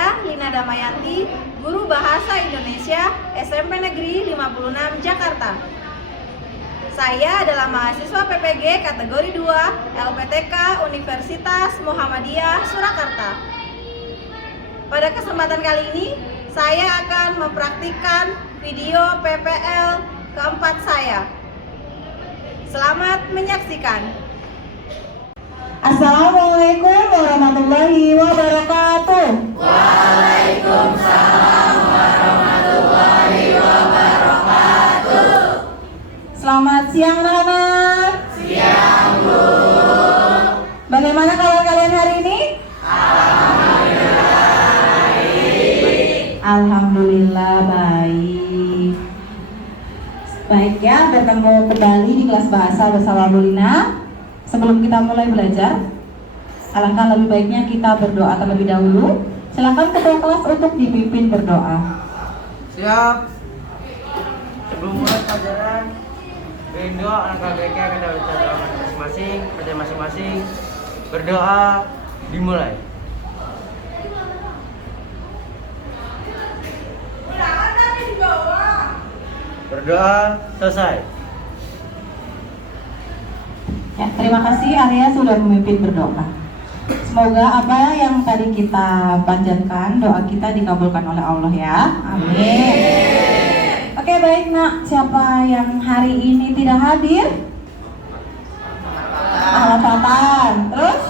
Saya Lina Damayanti, Guru Bahasa Indonesia SMP Negeri 56 Jakarta. Saya adalah mahasiswa PPG kategori 2 LPTK Universitas Muhammadiyah Surakarta. Pada kesempatan kali ini, saya akan mempraktikkan video PPL keempat saya. Selamat menyaksikan. Assalamualaikum warahmatullahi wabarakatuh. Waalaikumsalam warahmatullahi wabarakatuh. Selamat siang anak-anak. Siang, Bu. Bagaimana kabar kalian hari ini? Alhamdulillah baik. Alhamdulillah baik. Baik ya, bertemu kembali di kelas bahasa bersama Bu Lina. Sebelum kita mulai belajar, alangkah lebih baiknya kita berdoa terlebih dahulu. Silakan ketua kelas untuk dipimpin berdoa. Siap. Sebelum mulai pelajaran, berikan doa anak KBK kita berdoa masing-masing, pada masing-masing. Berdoa dimulai. Berdoa selesai. Ya, terima kasih Arya sudah memimpin berdoa. Semoga apa yang tadi kita panjatkan, doa kita dikabulkan oleh Allah ya. Amin. Oke baik nak, siapa yang hari ini tidak hadir? Ahmad Fatan. Terus?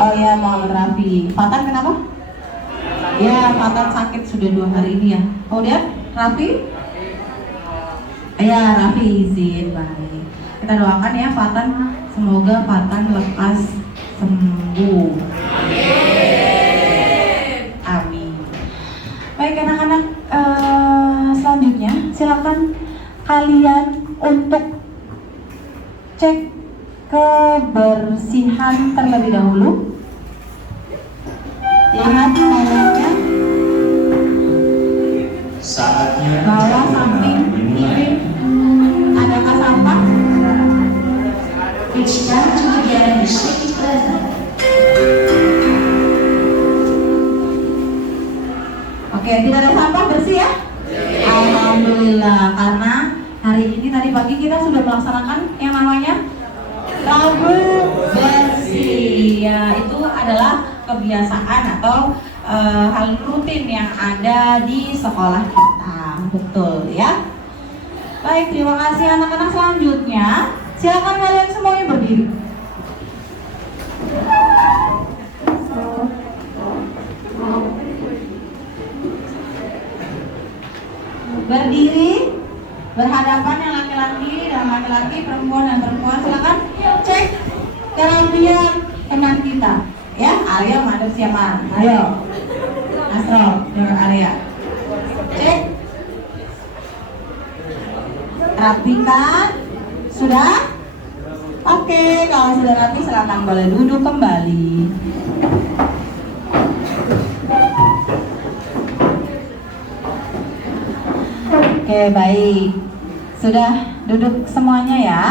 Oh ya, Muhammad Rafi. Fatan kenapa? Ya, Fatan sakit sudah 2 hari ini ya. Kemudian Rafi? Ya, Rafi izin, baik. Kita doakan ya Fatan, semoga Fatan lekas sembuh. Amin. Amin. Baik anak-anak, selanjutnya silakan kalian untuk cek kebersihan terlebih dahulu. Lihat semuanya. Saatnya Bawah, samping, kiri, adakah sampah? It's time to begin the sixth lesson. Oke, tidak ada sampah, bersih ya? Alhamdulillah, karena hari ini tadi pagi kita sudah melaksanakan yang namanya Rabu bersih. Ya, itu adalah kebiasaan atau hal rutin yang ada di sekolah kita. Betul ya? Baik, terima kasih anak-anak. Selanjutnya silakan kalian semuanya berdiri. Berdiri, berhadapan yang laki-laki dan laki-laki, perempuan dan perempuan. Silakan cek kerapian teman kita. Ya, Arya menghadap siapa? Ayo, Astro, dengan Arya. Cek. Rapikan. Sudah? Oke, kalau sudah rapi silakan boleh duduk kembali. Oke, baik. Sudah duduk semuanya ya?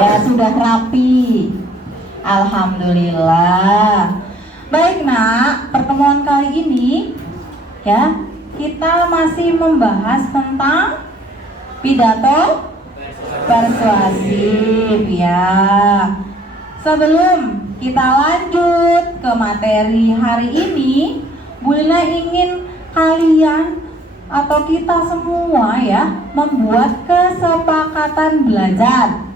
Ya, sudah rapi. Alhamdulillah. Baik nak, pertemuan kali ini ya, kita masih membahas tentang pidato persuasif ya. Sebelum kita lanjut ke materi hari ini, Bu Lina ingin kalian atau kita semua ya membuat kesepakatan belajar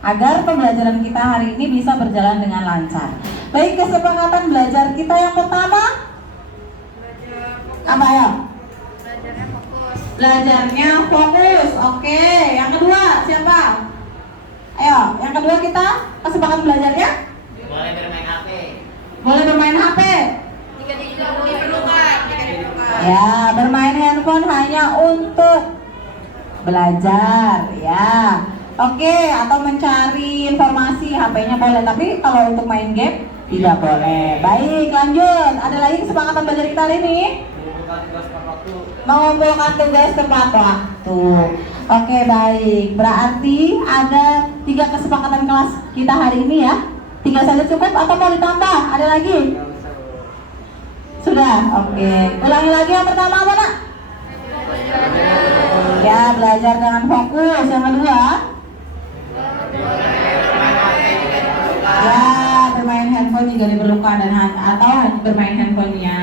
agar pembelajaran kita hari ini bisa berjalan dengan lancar. Baik, kesepakatan belajar kita yang pertama apa ya? Belajarnya fokus. Oke, yang kedua siapa? Ayo, yang kedua kita kesepakatan belajarnya? Boleh bermain HP. Boleh bermain HP. Jika diperlukan. Ya, bermain handphone hanya untuk belajar ya. Oke, atau mencari informasi HP-nya boleh, tapi kalau untuk main game tidak boleh. Baik, lanjut. Ada lagi kesepakatan belajar kita hari ini? Mengumpulkan tugas tepat waktu. Oke, baik. Berarti ada 3 kesepakatan kelas kita hari ini ya. 3 saja cukup atau mau ditambah? Ada lagi? Sudah, oke. Ulangi lagi yang pertama apa nak? Ya, belajar dengan fokus. Yang kedua? Ya, bermain handphone juga diperlukan dan atau bermain handphonenya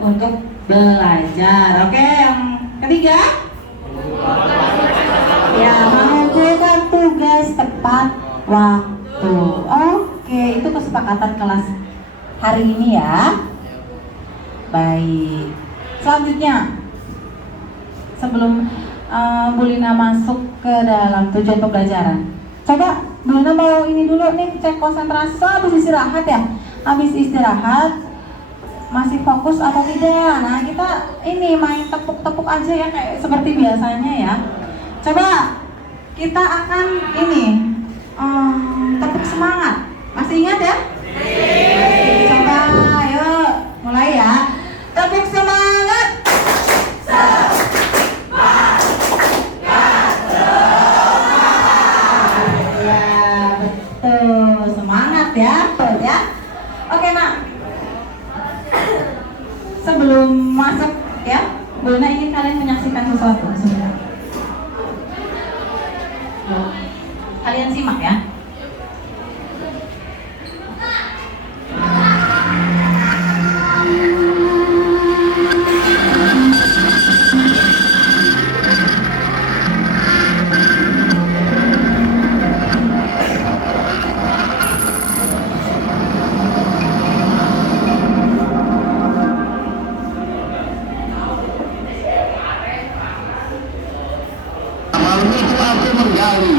untuk belajar. Oke, yang ketiga? Ya, mengumpulkan tugas tepat waktu. Oke, itu kesepakatan kelas hari ini ya. Baik. Selanjutnya, sebelum Bu Lina masuk ke dalam tujuan pembelajaran, coba Bu Lina mau ini dulu nih, cek konsentrasi. So, habis istirahat ya. Habis istirahat masih fokus atau tidak? Nah, kita ini main tepuk-tepuk aja ya, kayak seperti biasanya ya. Coba kita akan ini tepuk semangat. Masih ingat ya? Coba ayo mulai ya. Tepuk semangat. Ya, betul. Semangat ya. Betul ya. Oke, Nak. Sebelum masuk ya, Bu Lina ingin kalian menyaksikan sesuatu sebentar. Kalian simak ya. Malam itu aku menggali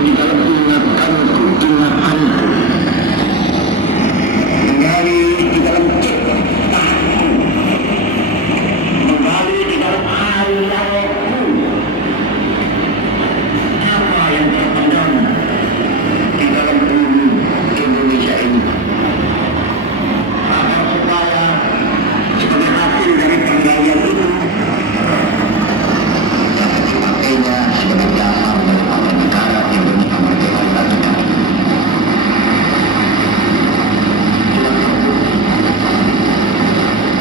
di dalam ingatanku, menggali di dalam ciptaku, menggali di dalam hayalku, apa yang terpendam di dalam bumi Indonesia ini, agar supaya sebagai hasil dari penggalian itu sebagai dasar daripada negara Indonesia merdeka kita.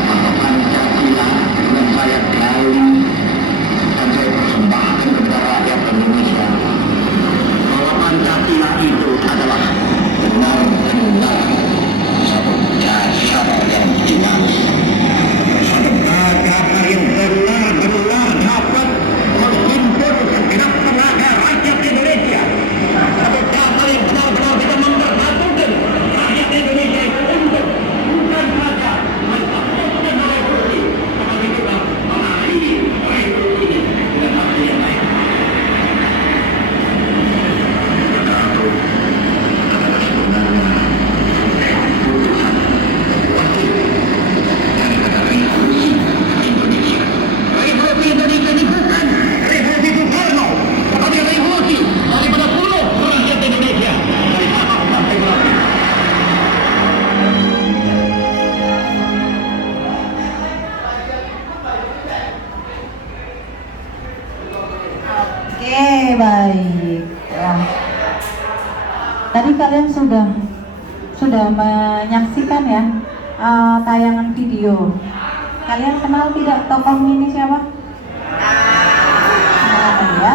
Maka Pancasila yang saya gali dan saya persembahkan kepada rakyat Indonesia bahwa Pancasila itu adalah benar-benar satu dasar yang dinamis, satu dasar yang benar-benar dapat menghimpun segenap tenaga rakyat Indonesia, satu dasar yang benar-benar bisa mempersatukan rakyat Indonesia itu untuk bukan saja melakukan revolusi, tetapi juga mengakhiri revolusi ini dengan hasil yang baik. Itu adalah sebenarnya keputusan wajib daripada revolusi Indonesia. Revolusi Indonesia ini bukan revolusi Soekarno, tetapi revolusi daripada seluruh rakyat Indonesia dari Sabang sampai Merauke. Oke, baik. Wah. Tadi kalian sudah menyaksikan ya tayangan video. Kalian kenal tidak tokoh ini siapa? Nah, ya.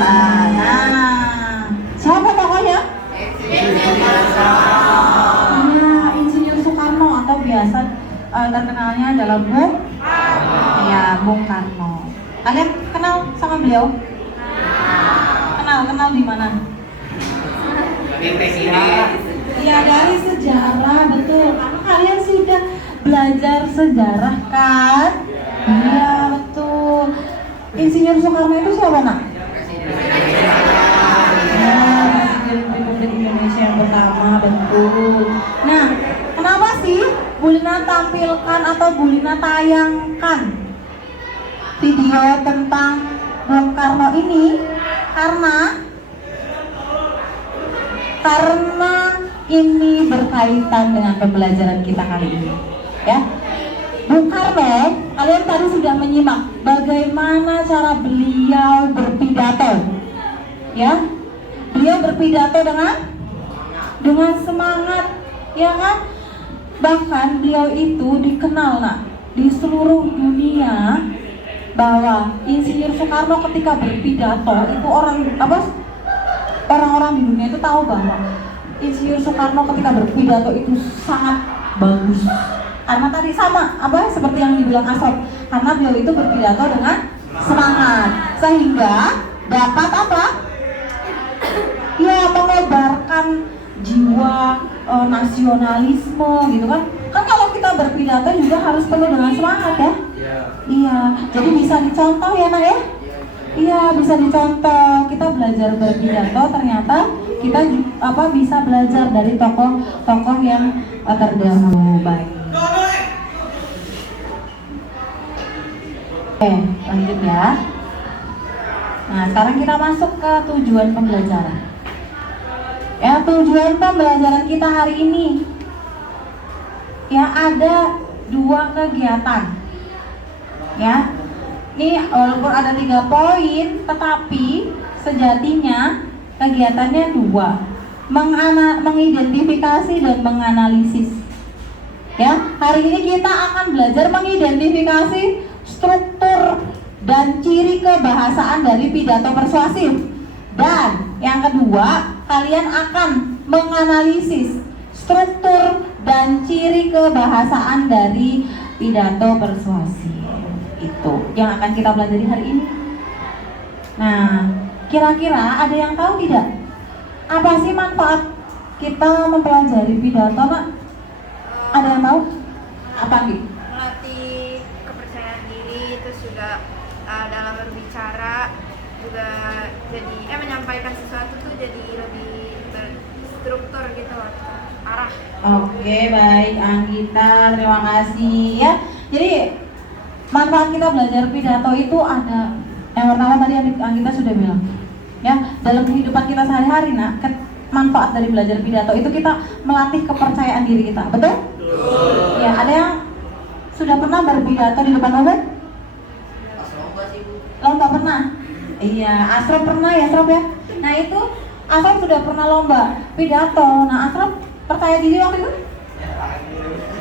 Nah, siapa tokohnya? Nah, Insinyur Soekarno atau biasa terkenalnya adalah Bung Karno. Kalian kenal sama beliau? Kenal di mana? Iya, dari sejarah, betul. Karena kalian sudah belajar sejarah kan? Iya, betul. Insinyur Soekarno itu siapa, Nak? Ya, Presiden Republik Indonesia yang pertama, betul. Nah, kenapa sih Bu Lina tampilkan atau Bu Lina tayangkan video tentang Bung Karno ini? Karena ini berkaitan dengan pembelajaran kita kali ini, ya. Bung Karno, kalian tadi sudah menyimak bagaimana cara beliau berpidato, ya. Beliau berpidato dengan semangat ya kan? Bahkan beliau itu dikenal di seluruh dunia bahwa Insinyur Soekarno ketika berpidato itu orang-orang di dunia itu tahu bahwa Insinyur Soekarno ketika berpidato itu sangat bagus. Karena tadi seperti yang dibilang Asrop, karena beliau itu berpidato dengan semangat sehingga dapat mengobarkan jiwa nasionalisme gitu kan. Kan kalau kita berpidato juga harus penuh dengan semangat ya. Iya, jadi bisa dicontoh ya Nak ya. Iya, bisa dicontoh. Kita belajar berpidato, ternyata kita bisa belajar dari tokoh-tokoh yang terdahulu. Baik. Oke, lanjut ya. Nah, sekarang kita masuk ke tujuan pembelajaran. Ya, tujuan pembelajaran kita hari ini ya ada 2 kegiatan. Ya. Ini walaupun ada 3 poin, tetapi sejatinya kegiatannya 2. Mengidentifikasi dan menganalisis. Ya, hari ini kita akan belajar mengidentifikasi struktur dan ciri kebahasaan dari pidato persuasif. Dan yang kedua, kalian akan menganalisis struktur dan ciri kebahasaan dari pidato persuasif. Itu yang akan kita pelajari hari ini. Nah, kira-kira ada yang tahu tidak? Apa sih manfaat kita mempelajari pidato, Nak? Ada yang tahu? Apa nih? Melatih kepercayaan diri, terus juga dalam berbicara juga jadi menyampaikan sesuatu tuh jadi lebih berstruktur gitu loh, arah. Oke, baik Anggita, terima kasih ya. Jadi manfaat kita belajar pidato itu ada yang pertama tadi Anggita sudah bilang. Ya, dalam kehidupan kita sehari-hari, manfaat dari belajar pidato itu kita melatih kepercayaan diri kita, betul? Ya, ada yang sudah pernah berpidato di depan umum? Lomba pernah? Iya, Asrop pernah ya, Asrop ya? Nah itu, Asrop sudah pernah lomba pidato. Nah, Asrop percaya diri waktu itu?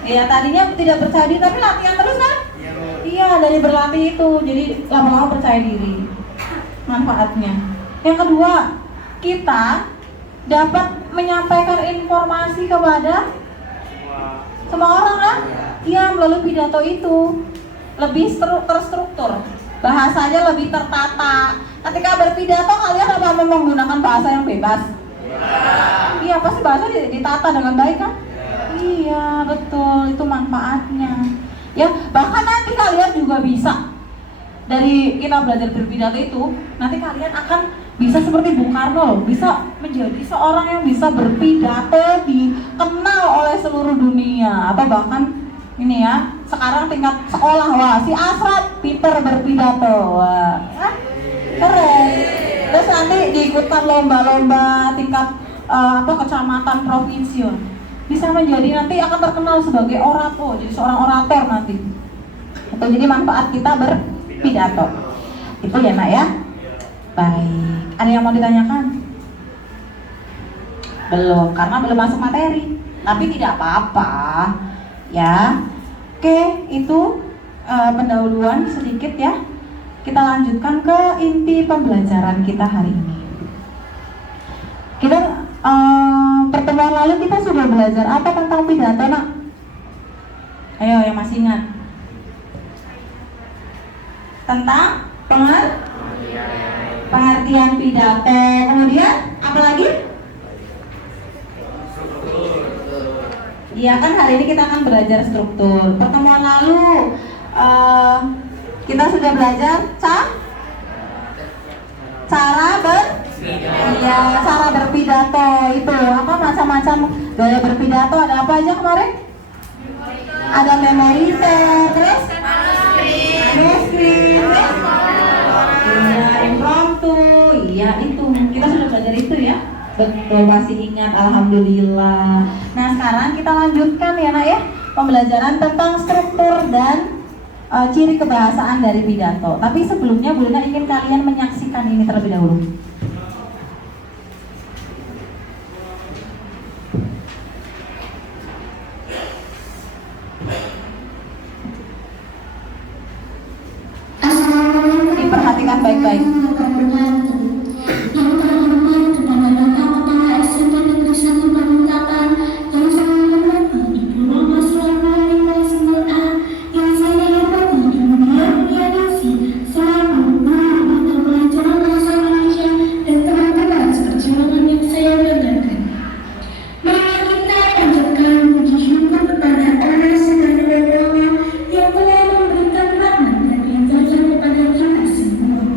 Iya, tadinya tidak percaya diri, tapi latihan terus kan? Iya, dari berlatih itu, jadi lama-lama percaya diri. Manfaatnya. Yang kedua, kita dapat menyampaikan informasi kepada semua orang kan? Iya, melalui pidato itu lebih terstruktur, bahasanya lebih tertata. Ketika berpidato kalian apa menggunakan bahasa yang bebas? Iya, pasti bahasa ditata dengan baik kan? Iya, betul, itu manfaatnya. Ya, bahkan nanti kalian juga bisa dari kita belajar berpidato itu, nanti kalian akan bisa seperti Bung Karno, bisa menjadi seorang yang bisa berpidato dikenal oleh seluruh dunia. Atau bahkan ini ya, sekarang tingkat sekolah, wah si Asrop pinter berpidato, wah kan? Keren. Terus nanti diikutkan lomba-lomba tingkat kecamatan, provinsi, bisa menjadi nanti akan terkenal sebagai orator, jadi seorang orator nanti. Atau jadi manfaat kita berpidato. Itu ya Nak ya. Baik. Ada yang mau ditanyakan? Belum, karena belum masuk materi. Tapi tidak apa-apa. Ya. Oke, itu pendahuluan sedikit ya. Kita lanjutkan ke inti pembelajaran kita hari ini. Kita pertemuan lalu kita sudah belajar apa tentang pidato, Nak? Ayo yang masih ingat. Tentang pengertian pidato. Kemudian apa lagi? Iya kan, hari ini kita akan belajar struktur. Pertemuan lalu kita sudah belajar cara berpidato itu apa, macam-macam gaya berpidato. Ada apa aja kemarin? Ada memoriter, terus manuskrip, impromptu. Iya itu kita sudah belajar itu ya. Betul, masih ingat, alhamdulillah. Nah sekarang kita lanjutkan ya Nak ya, pembelajaran tentang struktur dan ciri kebahasaan dari pidato. Tapi sebelumnya Bu Lina ingin kalian menyaksikan ini terlebih dahulu. baik. Yang terhormat kepada Bapak Kepala SMP Negeri 1 Balikpapan yang saya hormati Ibu Roma Sulaiman kelas 9A, yang saya hormati Ibu Dia Nasi selaku guru mata pelajaran bahasa Indonesia, dan teman-teman seperjuangan yang saya banggakan. Mari kita panjatkan puji syukur kepada Allah Subhanahu wa Ta'ala yang telah memberikan rahmat dan limpahan kepada kita semua.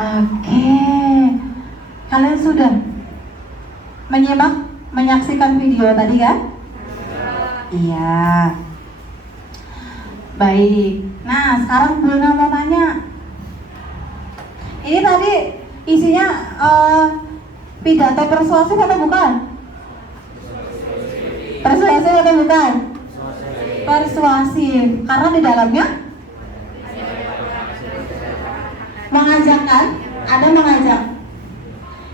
Oke, kalian sudah menyaksikan video tadi kan? Iya. Baik. Nah, sekarang Bu Luna mau tanya. Ini tadi isinya pidato persuasif atau bukan? Persuasif atau bukan? Persuasif. Karena di dalamnya mengajak kan? Ada mengajak.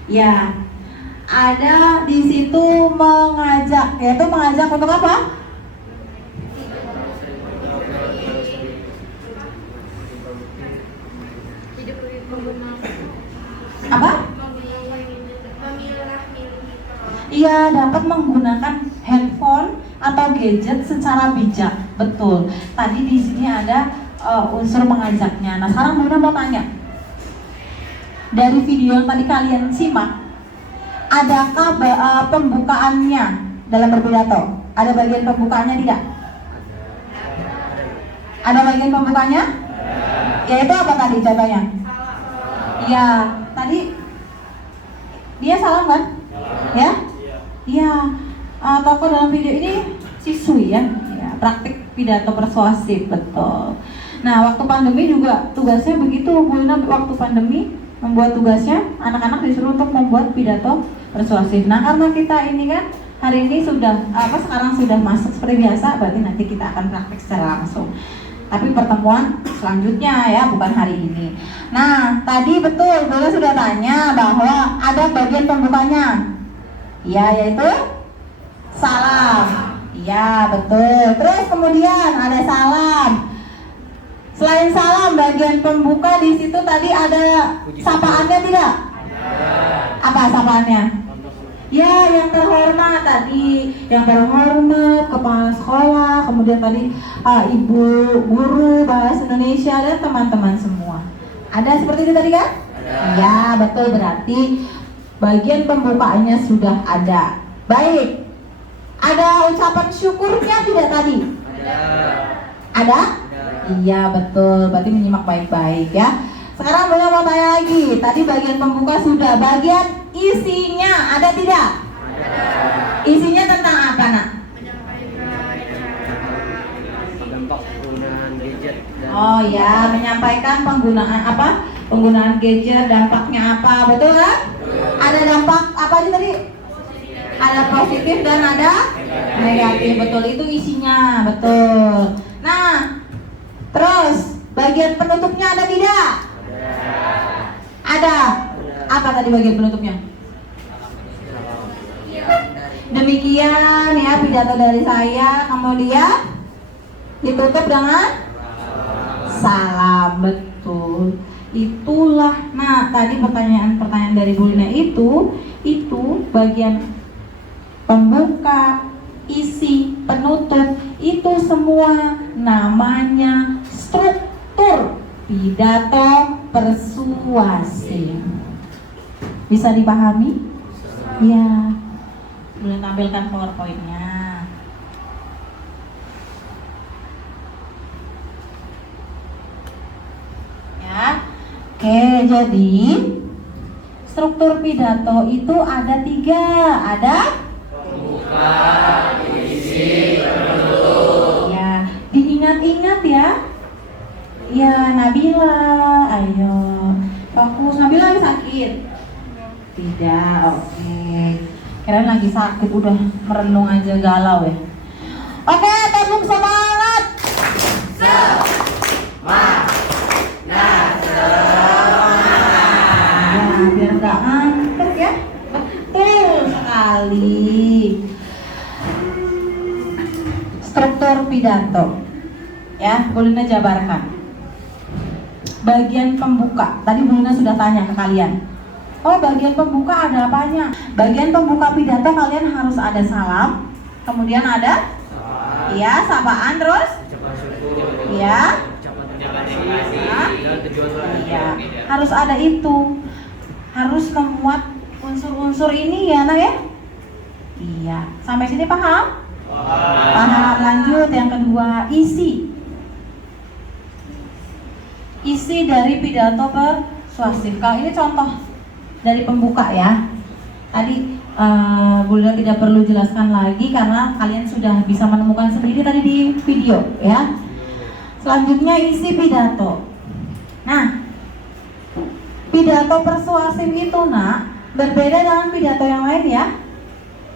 Ya. Ada di situ mengajak, yaitu mengajak untuk apa? Apa? Iya, dapat menggunakan handphone atau gadget secara bijak. Betul. Tadi di sini ada unsur mengajaknya. Nah, sekarang Bunda mau tanya. Dari video yang tadi kalian simak, adakah pembukaannya dalam berpidato? Ada bagian pembukaannya tidak? Ada bagian pembukanya? Yaitu apa tadi contohnya? Ya, tadi dia salam kan? Ya? Iya. Tokoh dalam video ini siswi ya, praktik pidato persuasif, betul. Nah, waktu pandemi juga tugasnya begitu, Bulna waktu pandemi membuat tugasnya anak-anak disuruh untuk membuat pidato persuasif. Nah, karena kita ini kan hari ini sekarang sudah masuk seperti biasa, berarti nanti kita akan praktik secara langsung. Tapi pertemuan selanjutnya ya, bukan hari ini. Nah, tadi betul, Bulna sudah tanya bahwa ada bagian pembukanya. Ya, yaitu salam. Iya, betul. Terus kemudian ada salam. Selain salam, bagian pembuka di situ tadi ada sapaannya tidak? Apa sapaannya? Ya, yang terhormat tadi, yang terhormat kepala sekolah, kemudian tadi ibu guru bahasa Indonesia dan teman-teman semua. Ada seperti itu tadi kan? Ya, betul, berarti bagian pembukaannya sudah ada. Baik. Ada ucapan syukurnya tidak tadi? Ada? Iya, betul. Berarti menyimak baik-baik ya. Sekarang Bunda mau tanya lagi. Tadi bagian pembuka sudah. Bagian isinya ada tidak? Ada. Isinya tentang apa, Nak? Dampak penggunaan gadget dan Oh ya, menyampaikan penggunaan apa? Penggunaan gadget, dampaknya apa? Betul kan? Ada dampak apa aja tadi? Ada positif dan ada negatif. Betul, itu isinya. Betul. Nah, terus bagian penutupnya ada tidak? Ada. Apa tadi bagian penutupnya? Demikian ya pidato dari saya. Kemudian ditutup dengan salam. Betul. Itulah. Nah, tadi pertanyaan dari Bulina itu bagian pembuka, isi, penutup, itu semua namanya struktur pidato persuasif. Bisa dipahami? Ya. Boleh tampilkan PowerPoint-nya. Ya. Oke, jadi struktur pidato itu ada 3. Ada ya, diingat-ingat ya. Ya, Nabila, ayo fokus. Nabila lagi sakit? Tidak, oke. Kirain lagi sakit, udah merenung aja galau ya. Oke, tepuk semangat. Ya, biar nggak ngantuk ya. Betul sekali. Struktur pidato ya, Bulina jabarkan. Bagian pembuka, tadi Bulina sudah tanya ke kalian. Oh, bagian pembuka ada apanya? Bagian pembuka pidato kalian harus ada salam, kemudian ada ya sapaan, terus ya iya, harus ada itu. Harus memuat unsur-unsur ini ya, Nak ya? Iya, sampai sini paham? Paham. Lanjut yang kedua, isi. Isi dari pidato persuasif. Kalau ini contoh dari pembuka ya. Tadi Bulina tidak perlu jelaskan lagi karena kalian sudah bisa menemukan sendiri tadi di video ya. Selanjutnya isi pidato. Nah, pidato persuasif itu, Nak, berbeda dengan pidato yang lain ya.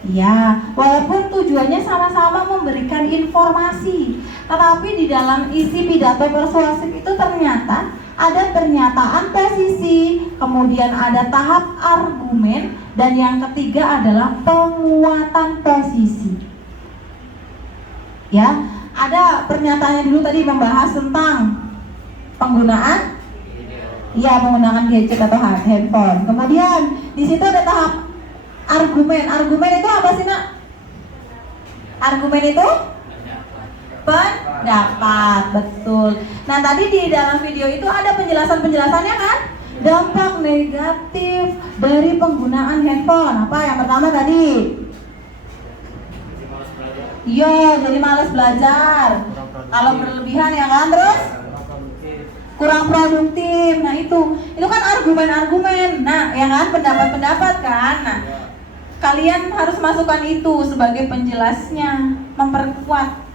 Ya, walaupun tujuannya sama-sama memberikan informasi, tetapi di dalam isi pidato persuasif itu ternyata ada pernyataan presisi, kemudian ada tahap argumen, dan yang ketiga adalah penguatan posisi. Ya, ada pernyataannya dulu tadi membahas tentang penggunaan Iya, menggunakan gadget atau handphone. Kemudian di situ ada tahap argumen. Argumen itu apa sih, Nak? Argumen itu pendapat, betul. Nah, tadi di dalam video itu ada penjelasannya kan? Dampak negatif dari penggunaan handphone. Apa yang pertama tadi? Iya, jadi malas belajar. Kalau berlebihan ya kan, terus kurang produktif. Nah, itu kan argumen-argumen. Nah, ya kan, pendapat-pendapat kan. Nah, kalian harus masukkan itu sebagai penjelasnya, memperkuat.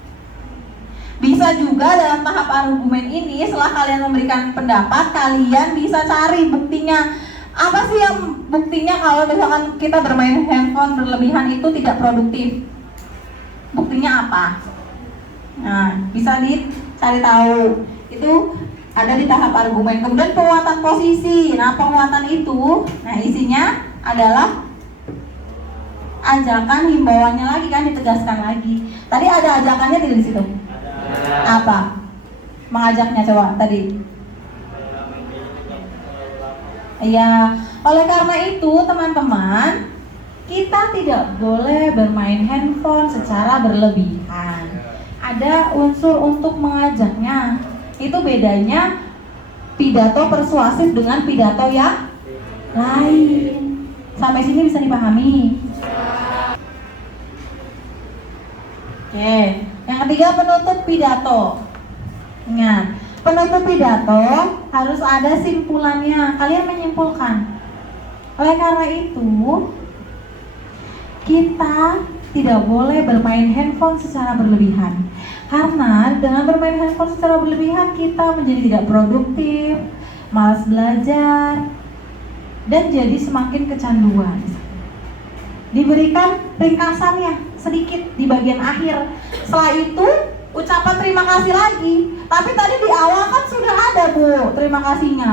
Bisa juga dalam tahap argumen ini, setelah kalian memberikan pendapat, kalian bisa cari buktinya. Apa sih yang buktinya kalau misalkan kita bermain handphone berlebihan itu tidak produktif? Buktinya apa? Nah, bisa dicari tahu. Itu ada di tahap argumen. Kemudian penguatan posisi. Nah, penguatan itu, isinya adalah ajakan, himbauannya lagi kan, ditegaskan lagi. Tadi ada ajakannya tidak di situ? Apa? Mengajaknya coba tadi. Iya, oleh karena itu teman-teman, kita tidak boleh bermain handphone secara berlebihan. Ada unsur untuk mengajaknya. Itu bedanya pidato persuasif dengan pidato yang lain. Sampai sini bisa dipahami? Oke, yang ketiga penutup pidato. Ingat, penutup pidato harus ada simpulannya. Kalian menyimpulkan. Oleh karena itu, kita tidak boleh bermain handphone secara berlebihan. Karena dengan bermain handphone secara berlebihan kita menjadi tidak produktif, malas belajar, dan jadi semakin kecanduan. Diberikan ringkasannya sedikit di bagian akhir. Setelah itu ucapan terima kasih lagi. Tapi tadi di awal kan sudah ada, Bu, terima kasihnya.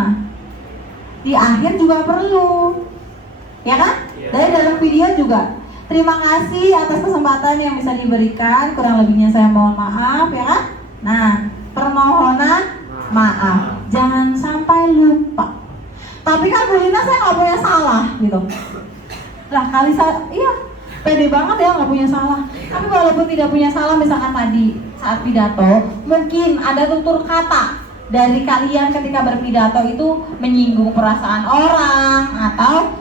Di akhir juga perlu, ya kan? Dari dalam video juga. Terima kasih atas kesempatan yang bisa diberikan. Kurang lebihnya saya mohon maaf, ya kan? Nah, permohonan maaf. Jangan sampai lupa. Tapi kan Bu Lina, saya nggak punya salah gitu. Lah kali saya, iya, pede banget ya nggak punya salah. Tapi walaupun tidak punya salah, misalkan tadi saat pidato, mungkin ada tutur kata dari kalian ketika berpidato itu menyinggung perasaan orang atau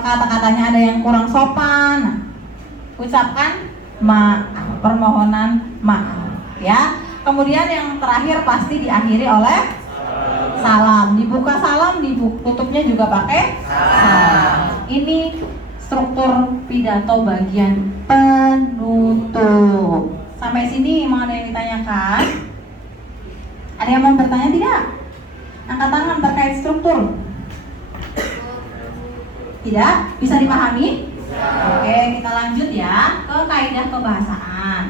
kata-katanya ada yang kurang sopan. Ucapkan maaf, permohonan maaf, ya. Kemudian yang terakhir pasti diakhiri oleh salam. Dibuka salam, tutupnya juga pakai salam. Ini struktur pidato bagian penutup. Sampai sini mau ada yang ditanyakan? Ada yang mau bertanya tidak? Angkat tangan terkait struktur. Tidak? Bisa dipahami? Oke, kita lanjut ya ke kaidah kebahasaan.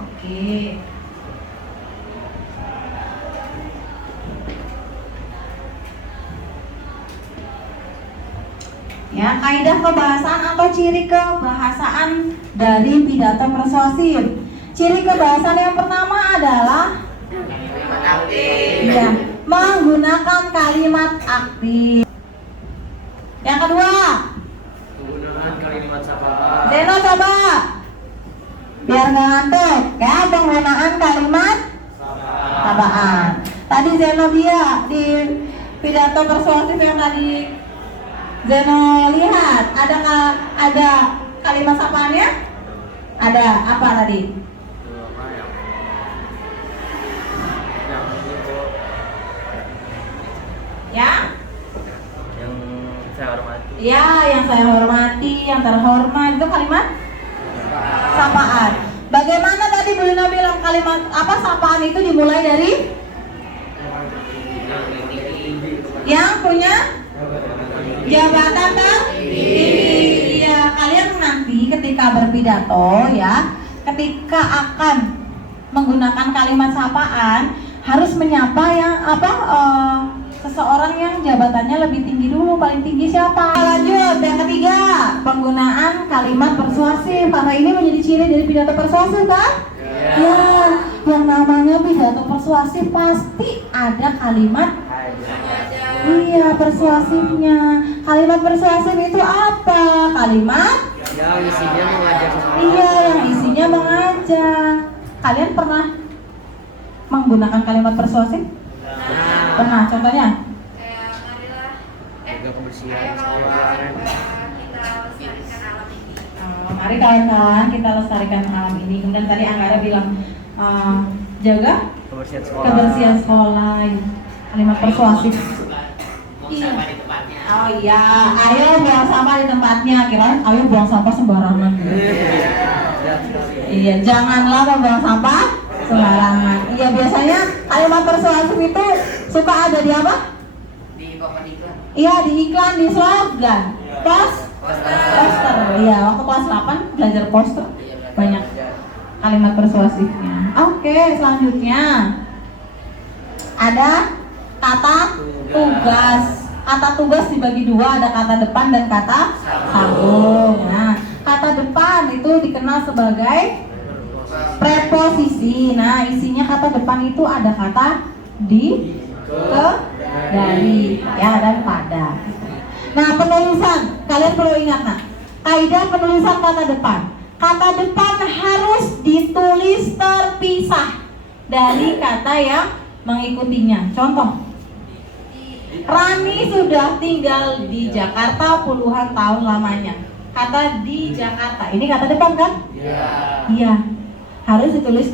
Oke. Ya, kaidah kebahasaan atau ciri kebahasaan dari pidato persuasif. Ciri kebahasaan yang pertama adalah ya, menggunakan kalimat aktif. Yang kedua, Penggunaan kalimat sapaan. Zeno coba biar nggak ngantuk ya, penggunaan kalimat sapaan. Tadi Zeno dia di pidato persuasif yang tadi Zeno lihat, ada kalimat sapaannya? Ada apa tadi? Ya? Yang saya hormati. Ya, yang saya hormati, yang terhormat, itu kalimat sapaan. Bagaimana tadi Bu Lina bilang kalimat apa sapaan itu dimulai dari yang punya jabatan tertinggi. Ya, kalian nanti ketika berpidato ya, ketika akan menggunakan kalimat sapaan harus menyapa yang seseorang yang jabatannya lebih tinggi dulu. Paling tinggi siapa? Lanjut, yang ketiga, penggunaan kalimat persuasif. Karena ini menjadi ciri dari pidato persuasif kan? Ya, yang namanya pidato persuasif pasti ada kalimat Iya, persuasifnya. Kalimat persuasif itu apa? Kalimat Yang isinya mengajak seseorang. iya yang isinya mengajak. Kalian pernah menggunakan kalimat persuasif? Pernah, contohnya? Kayak marilah Jaga kebersihan ayo sekolah. kita lestarikan alam ini. Mari kawan-kawan kita lestarikan alam ini. Kemudian tadi Anggara bilang jaga Kebersihan sekolah. kebersihan sekolah. Kalimat persuasif. Buang sampah di tempatnya. Oh iya, ayo buang sampah di tempatnya. Kirain ayo buang sampah sembarangan. Iya, janganlah membuang sampah sembarangan. Iya, biasanya kalimat persuasif itu suka ada di apa? Di papan iklan. Iya, di iklan, di slogan, poster. Iya, waktu kelas 8 belajar poster banyak kalimat persuasifnya. Oke, selanjutnya ada kata tugas. Kata tugas dibagi dua, ada kata depan dan kata sambung. Nah, kata depan itu dikenal sebagai preposisi. Nah, isinya kata depan itu ada kata di, ke, dari, ya, dan pada. Nah, penulisan, kalian perlu ingat, nah, kaidah penulisan kata depan. Kata depan harus ditulis terpisah dari kata yang mengikutinya. Contoh, Rani sudah tinggal di Jakarta puluhan tahun lamanya. Kata di Jakarta, ini kata depan kan? Iya. Harus ditulis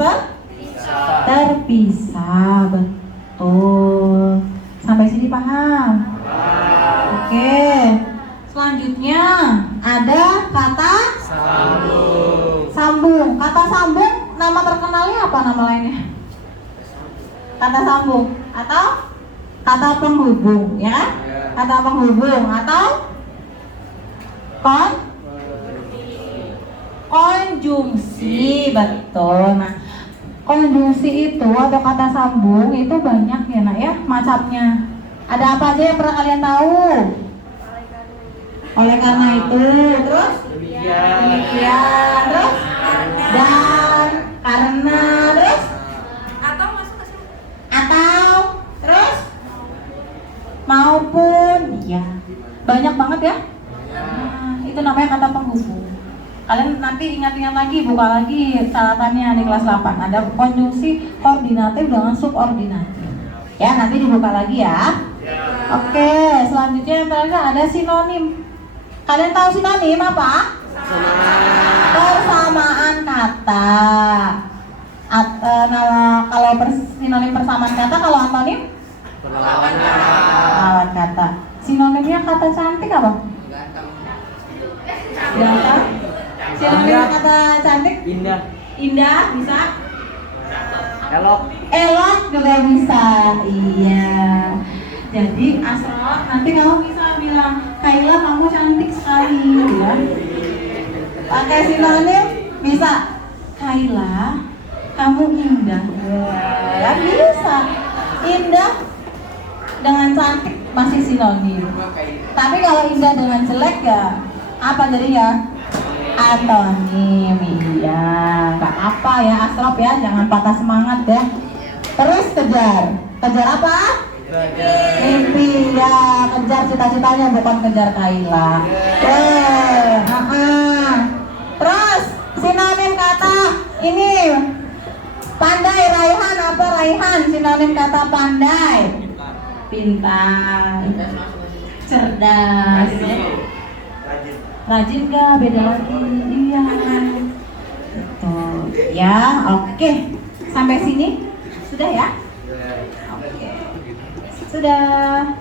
terpisah. Betul. Sampai sini paham? Oke. Selanjutnya ada kata sambung. Kata sambung, nama terkenalnya apa nama lainnya? Kata sambung atau kata penghubung, ya kan? Kata penghubung atau konjungsi, betul. Nah, konjungsi itu atau kata sambung itu banyak ya, nak ya, macamnya. Ada apa aja yang pernah kalian tahu? Oleh karena itu, terus demikian, terus dan karena, terus Atau masuk ke sini. atau, terus maupun, ya banyak banget ya. Nah, itu namanya kata penghubung. Kalian nanti ingat-ingat lagi, buka lagi catatannya di kelas 8. Ada konjungsi koordinatif dengan subordinatif. Ya, nanti dibuka lagi ya. Oke, selanjutnya yang terakhir ada sinonim. Kalian tahu sinonim apa? Persamaan kata. Kalau sinonim persamaan kata, kalau antonim? Lawan kata. Sinonimnya kata cantik apa? Ganteng. Sinonimnya kata cantik? Indah. Indah, bisa? Elok. Elok juga bisa. Iya. Jadi Asro, nanti kamu bisa bilang, Kaila kamu cantik sekali, ya. Pakai sinonim bisa. Kaila kamu indah. Ya bisa. Indah dengan cantik masih sinonim. Tapi kalau indah dengan jelek ya apa jadinya? Antonim. Iya, nggak apa ya Asrop ya, jangan patah semangat ya. Terus kejar apa? Mimpi ya, kejar cita-citanya bukan kejar Kaila. Terus sinonim kata ini pandai, Raihan apa Raihan? Sinonim kata pandai. Pintar, cerdas, rajin gak? Beda lagi. Iya. Betul. Ya, oke. Sampai sini sudah ya? Oke. Sudah.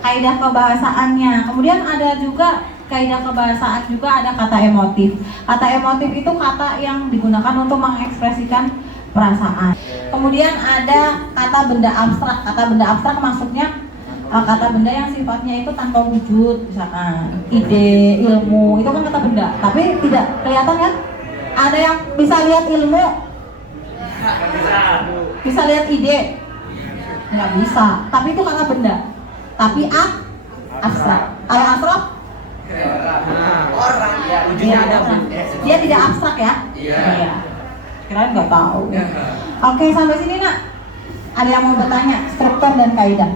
Kaidah kebahasaannya. Kemudian ada juga kaidah kebahasaan juga ada kata emotif. Kata emotif itu kata yang digunakan untuk mengekspresikan perasaan. Kemudian ada kata benda abstrak. Kata benda abstrak maksudnya kata benda yang sifatnya itu tanpa wujud, misalkan ide, ilmu, itu kan kata benda. Tapi tidak kelihatan kan? Ada yang bisa lihat ilmu? Bisa lihat ide? Nggak bisa. Tapi itu kata benda. Tapi abstrak. Kalau abstrak? Orang. Ya, ujungnya ada. Dia tidak abstrak ya? Iya. Kirain nggak tahu. Oke, sampai sini nak. Ada yang mau bertanya struktur dan kaidah?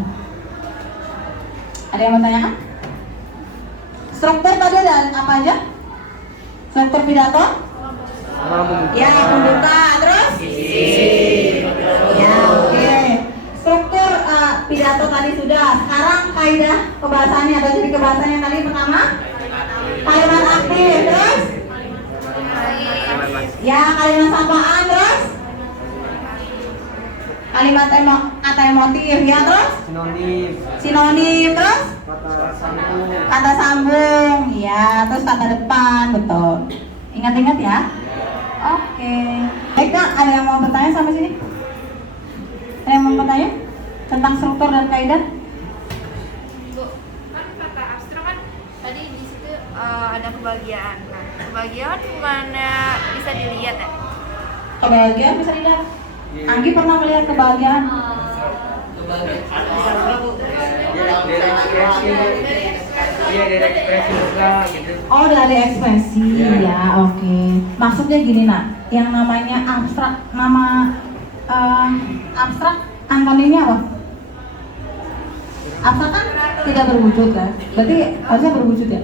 Ada yang mau tanyakan? Struktur tadi ada apa aja? Struktur pidato? Ya, pembuka, terus? Ya, oke. Struktur pidato tadi sudah. Sekarang kaidah kebahasannya atau jadi kebahasannya tadi pertama? Kalimat aktif, terus? Ya, kalimat sapaan, terus? Kalimat kata emotif, ya, terus? Sinonim, terus? Kata sambung, ya, terus kata depan, betul. Ingat-ingat ya. Oke. Baik, Kak, ada yang mau bertanya sampai sini? Ada yang mau bertanya tentang struktur dan kaidah? Bu, kan kata abstrak kan tadi di situ ada kebahagiaan. Nah, kebahagiaan gimana bisa dilihat ya? Kebahagiaan bisa dilihat. Anggi pernah melihat kebahagiaan? Iya, dari ekspresi juga gitu. Oh, dari ekspresi ya, oke. Maksudnya gini nak, yang namanya abstrak, nama abstrak antonimnya apa? Abstrak kan tidak berwujud kan? Berarti harusnya berwujud ya?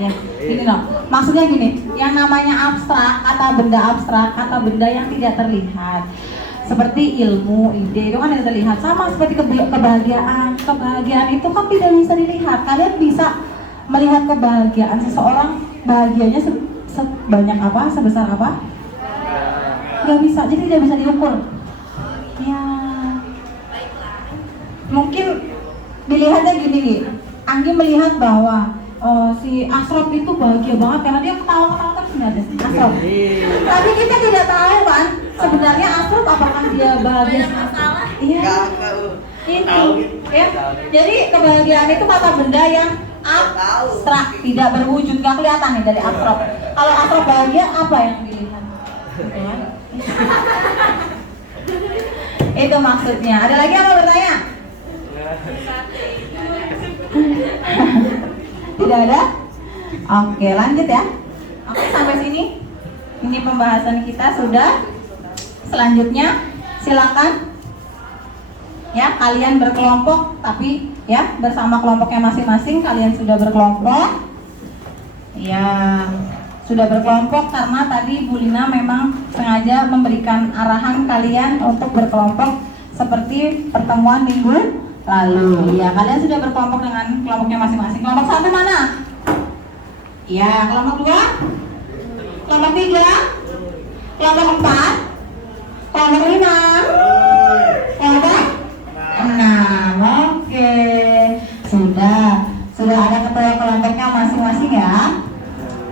Ya, gini loh. Maksudnya gini, yang namanya abstrak, kata benda yang tidak terlihat. Seperti ilmu, ide itu kan tidak terlihat. Sama seperti kebahagiaan. Kebahagiaan itu kan tidak bisa dilihat. Kalian bisa melihat kebahagiaan seseorang, bahagianya sebanyak apa, sebesar apa? Gak bisa, jadi tidak bisa diukur. Ya, mungkin dilihatnya gini. Anggi melihat bahwa si Asrop itu bahagia banget karena dia ketawa-ketawa terus nggak ada Asrop. Tapi kita tidak tahu kan sebenarnya Asrop apakah dia bahagia? Iya. Itu. Ya. Jadi kebahagiaan itu kata benda yang abstrak, tidak berwujud, nggak kelihatan nih dari Asrop. Kalau Asrop bahagia, apa yang dilihat? Itu maksudnya. Ada lagi yang mau bertanya? Tidak ada? Oke, lanjut ya. Oke, sampai sini. Ini pembahasan kita sudah. Selanjutnya, silakan. Ya, kalian berkelompok, tapi ya bersama kelompoknya masing-masing. Kalian sudah berkelompok. Ya, sudah berkelompok karena tadi Bu Lina memang sengaja memberikan arahan kalian untuk berkelompok seperti pertemuan minggu lalu. Ya, kalian sudah berkelompok dengan kelompoknya masing-masing. Kelompok 1 mana? Ya, kelompok 2? Kelompok 3? Kelompok 4? Kelompok 5? Kelompok 6? Oke. Sudah ada ketua kelompoknya masing-masing ya.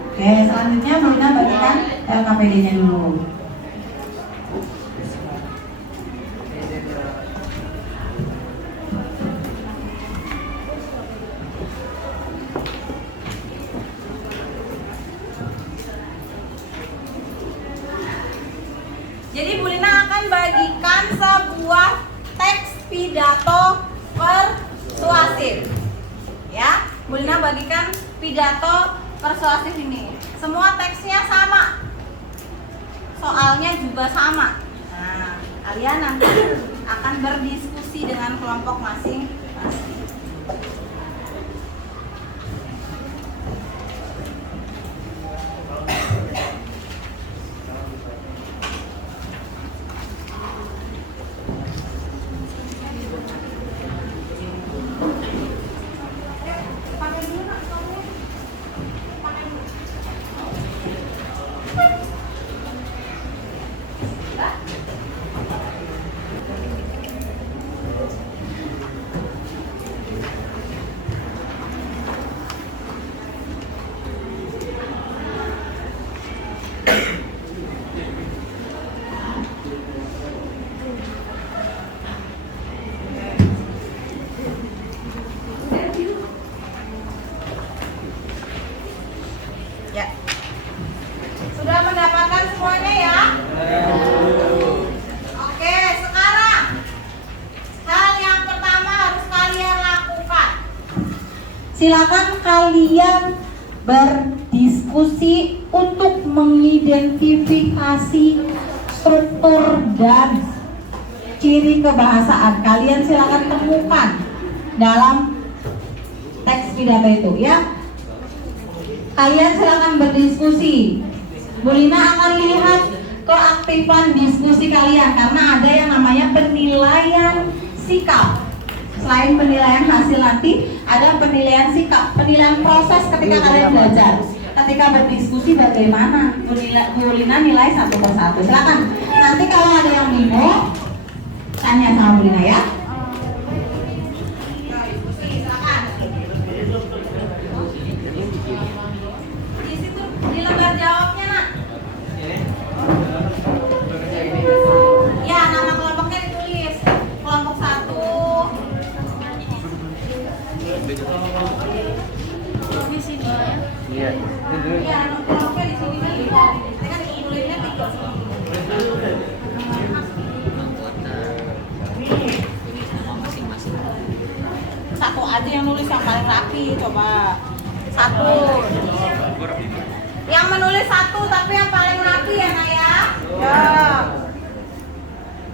Oke, selanjutnya Bu Lina bagikan LKPD-nya dulu. Jadi Bu Lina akan bagikan sebuah teks pidato persuasif. Ya, Bu Lina bagikan pidato persuasif ini. Semua teksnya sama. Soalnya juga sama. Nah, kalian nanti akan berdiskusi dengan kelompok masing-masing. Ya. Sudah mendapatkan semuanya ya? Oke, sekarang hal yang pertama harus kalian lakukan. Silakan kalian berdiskusi untuk mengidentifikasi struktur dan ciri kebahasaan. Kalian silakan temukan dalam pidato itu ya. Kalian silakan berdiskusi. Bu Lina akan lihat keaktifan diskusi kalian karena ada yang namanya penilaian sikap. Selain penilaian hasil nanti, ada penilaian sikap, penilaian proses ketika kalian belajar. Ketika berdiskusi bagaimana Bu Lina nilai satu persatu. Silakan. Nanti kalau ada yang bingung, tanya sama Bu Lina ya. Silakan. Di situ di lembar jawabnya nak. Ya, nama kelompoknya ditulis. Kelompok 1. Di sini ya. Iya. Ya, nama kelompoknya di sini. Nanti kan tulisnya 3. Sama masing-masing. Satu aja yang nulis yang paling rapi, coba. 1. Yang menulis 1 tapi yang paling rapi ya nak ya. Ya.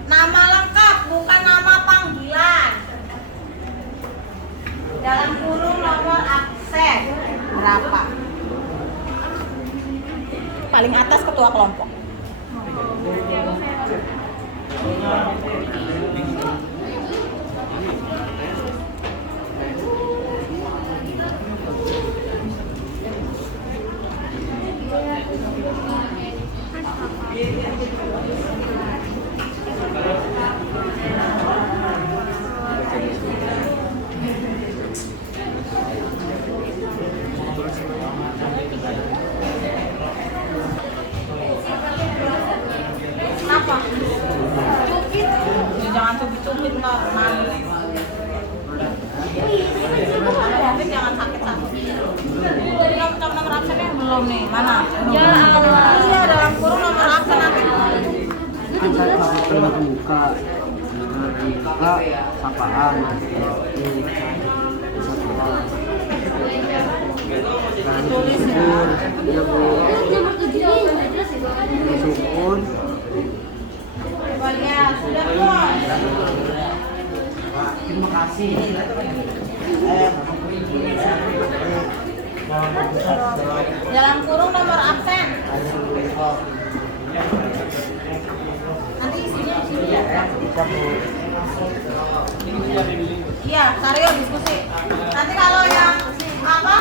Nama lengkap bukan nama panggilan. Dalam kurung nomor absen berapa? Paling atas ketua kelompok. Kenapa? Cubit. Jangan cubit-cubit lah, malu. Tapi jangan sakit-sakit. Nomor absennya belum nih, mana? Ya Allah. Iya, dalam kurung nomor absen nanti. Kan saya pernah kemuka. Kemuka sapaan. Tulis ya. Ya Bu. Sukun. Coba lihat, sudah pun. Terima kasih. Dalam kurung nomor absen. Nanti isinya di sini ya. Iya, Saryo diskusi. Nanti kalau yang apa?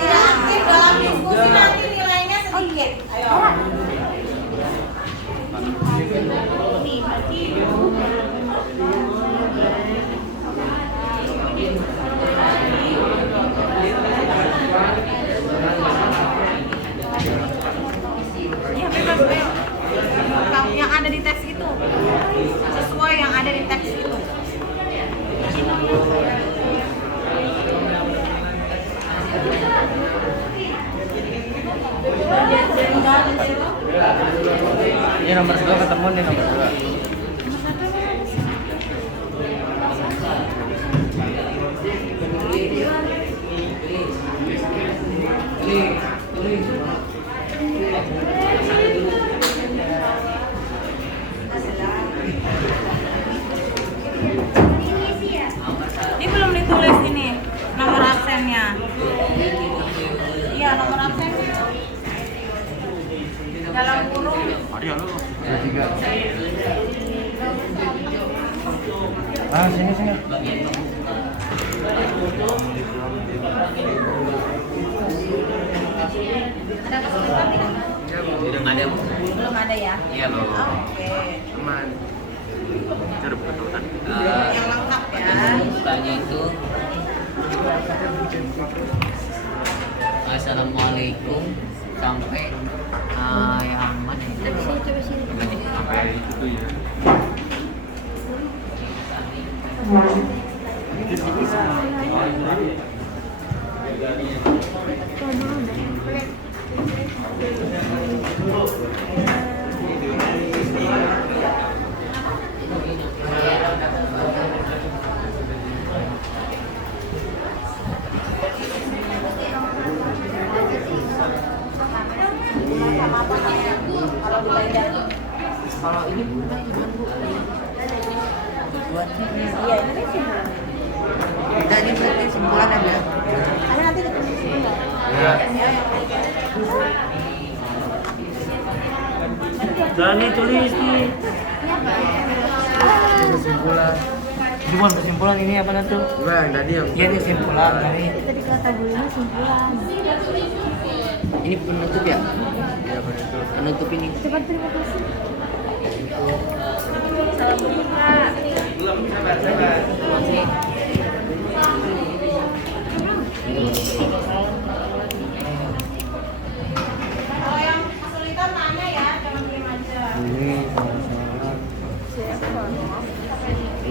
Tidak aktif dalam diskusi nanti nilainya sedikit. Ayo. Nih, bagi. Iya, bebas, ayo. Yang ada di teks itu sesuai yang ada di teks itu. Ini nomor 2 ketemu nih nomor 2. Ini belum ditulis ini nomor absennya. Iya, nomor absennya. Dalam kurung. Tiga. Ah, sini sini. Ada kesulitan tidak? Udah nggak ada Bu. Belum ada ya? Iya loh. Oke. Aman. Ceruk keturunan. Yang lengkap ya. Bukanya itu Assalamualaikum sampai yang mana? Sampai itu ya. Kalau ini bunga gimana Bu? Iya, ini sih. Tadi berarti simpulan ada. Tadi tulis nih. Kesimpulan. Ini bukan kesimpulan, ini apa nanti? Gimana yang tadi yang? Iya, kesimpulan tadi. Tadi kata gurunya simpulan. Ini penutup ya? Iya, betul. Penutup ini. Cepat, terima kasih. Salam buka. Kalau yang kesulitan tanya ya, jangan diam aja. Ini salah-salah.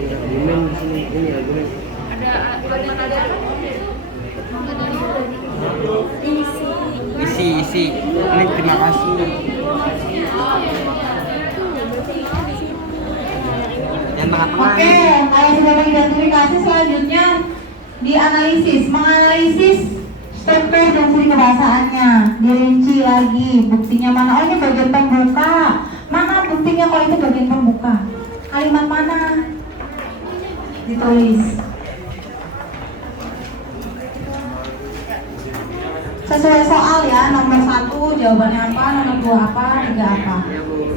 Iya, argumen di sini. Ini argumen. Isi. Ini terima kasih. Yang tengah-tengah. Oke, kayak sudah mengidentifikasi, selanjutnya dianalisis, menganalisis struktur dan ciri kebahasaannya, dirinci lagi, buktinya mana? Oh, ini bagian pembuka. Mana buktinya kalau itu bagian pembuka? Kalimat mana? Ditulis. Sesuai soal ya, nomor 1 jawabannya apa, nomor 2 apa, 3 apa. Ya, Bu.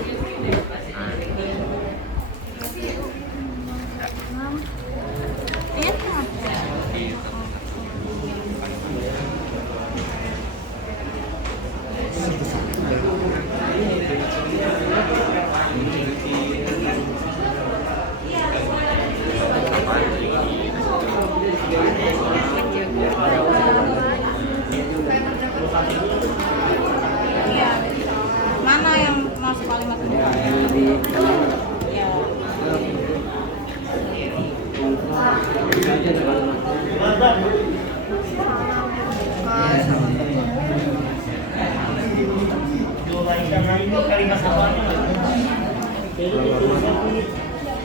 Iya. Mana yang masuk kalimat kedua? Ya.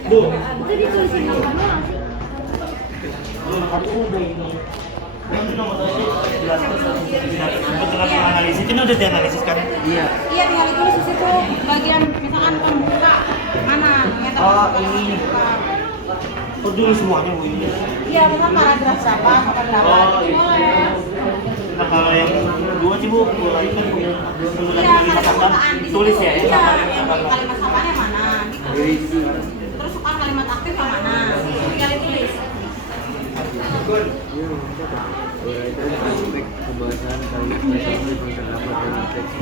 Itu ditulisin namanya nggak sih? Analisis ini udah dianalisis kan? Iya. Iya, tinggal ditulis di situ bagian misalkan pembuka mana? Yang Oh, terbuka, ini. pembuka. Peduli semuanya Bu ini. Iya, misal paragraf berapa, paragraf itu boleh. Nah, kalau yang dua sih Bu, itu kan Iya, kalimat sapaan di situ. tulis ya. Iya, yang kalimat sapaannya mana? Gitu. Terus suka kalimat aktif yang mana? Tinggal ditulis. Pembahasan kalimat terdapat dalam teks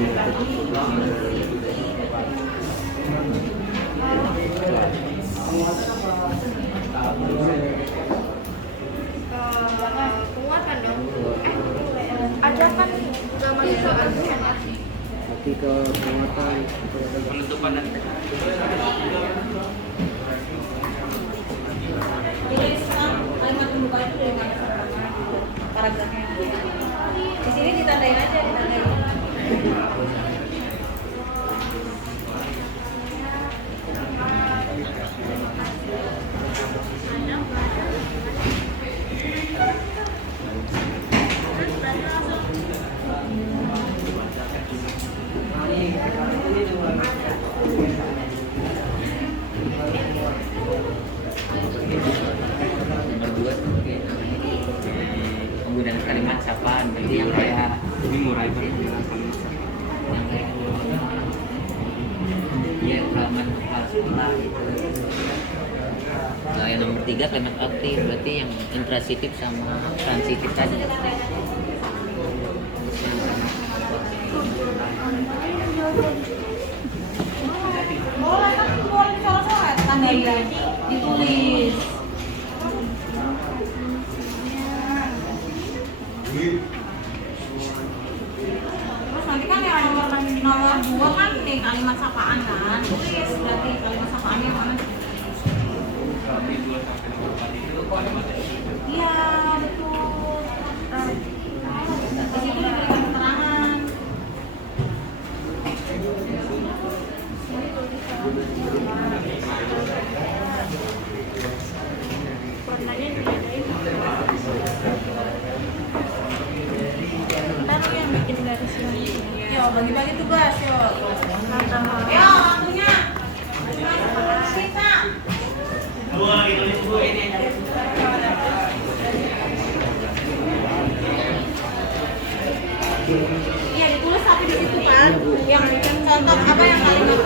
Penguatan dong. Ada kan juga masuk argumen. hati ke penguatan Penutupan dan Tulis kalimat pembuka itu dari mana sampai mana? Paragrafnya. Di sini ditandain aja, ditandain. nomor 2 tuh kayak penggunaan kalimat sapaan berarti yang kayak ini mulai yang kayak ya kalimat sekolah gitu. Nah, yang nomor 3 kalimat aktif berarti yang intransitif sama transitif tadi. Boleh kan, boleh dicoret-coret, tandain, ditulis. Terus nanti kan yang nomor 2 kan nih kalimat sapaan kan, tulis berarti kalimat sapaannya yang mana? Iya, betul. Di situ diberikan keterangan. Ntar yang bikin garis lagi. Yo, bagi-bagi tugas, yo. Yo, waktunya. Sita. Iya, ditulis tapi di situ kan. Yang contoh apa yang kalimat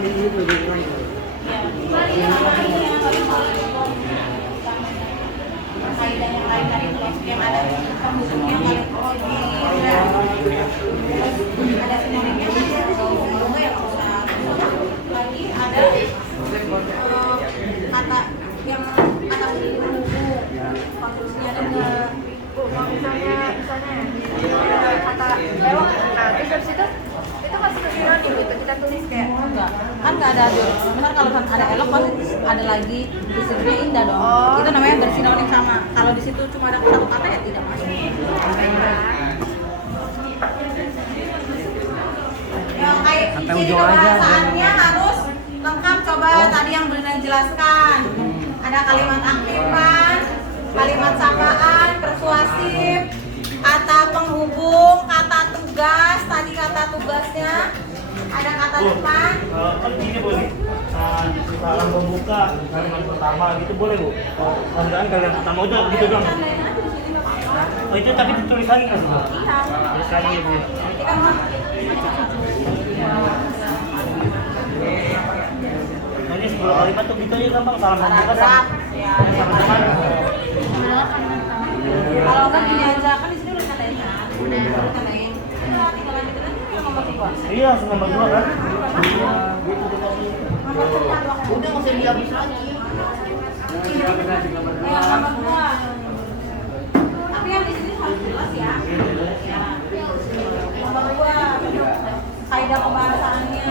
di sini tuh di sini. Kaidah yang lain dari filosofi yang ada penghubungnya paling ada sinonimnya kan ya, kalau enggak ya nggak usah. Lagi ada kata yang kata penghubung konstruksinya ada nggak? Kalau misalnya kata lewat, nah terus dari situ itu masuk ke sinonim gitu, kita tulis kayak Enggak, kan nggak ada benar kalau kan ada elok pasti ada lagi disebutnya indah dong. Oh. Itu namanya bersinonim sama. Kalau di situ cuma ada satu kata ya tidak masuk. Ya kayak Sampai ciri ujung aja. kebahasaannya harus lengkap. Coba tadi yang Brenda jelaskan. Ada kalimat aktifan, kalimat sapaan, persuasif, kata penghubung, kata tugas, tadi kata tugasnya, ada kata depan. Kan gini Bu nih, salam pembuka kalimat pertama gitu boleh Bu? Penggunaan kalimat pertama udah gitu dong. Oh itu tapi ditulis lagi nggak sih Bu? Tulis lagi Bu. Nanti kan Ini 10 kalimat tuh gitu aja gampang salam pembuka paragraf sama ya, sama teman. kalau kan gini aja kan di sini udah tandain kan, udah tandain. Udah tinggal lanjutin aja ke nomor 2. Iya langsung nomor 2 kan? Nomor 3 udah nggak usah dihapus lagi. Ya nomor 2. Tapi yang di sini harus jelas ya. Ya. Nomor 2 kaidah pembahasannya.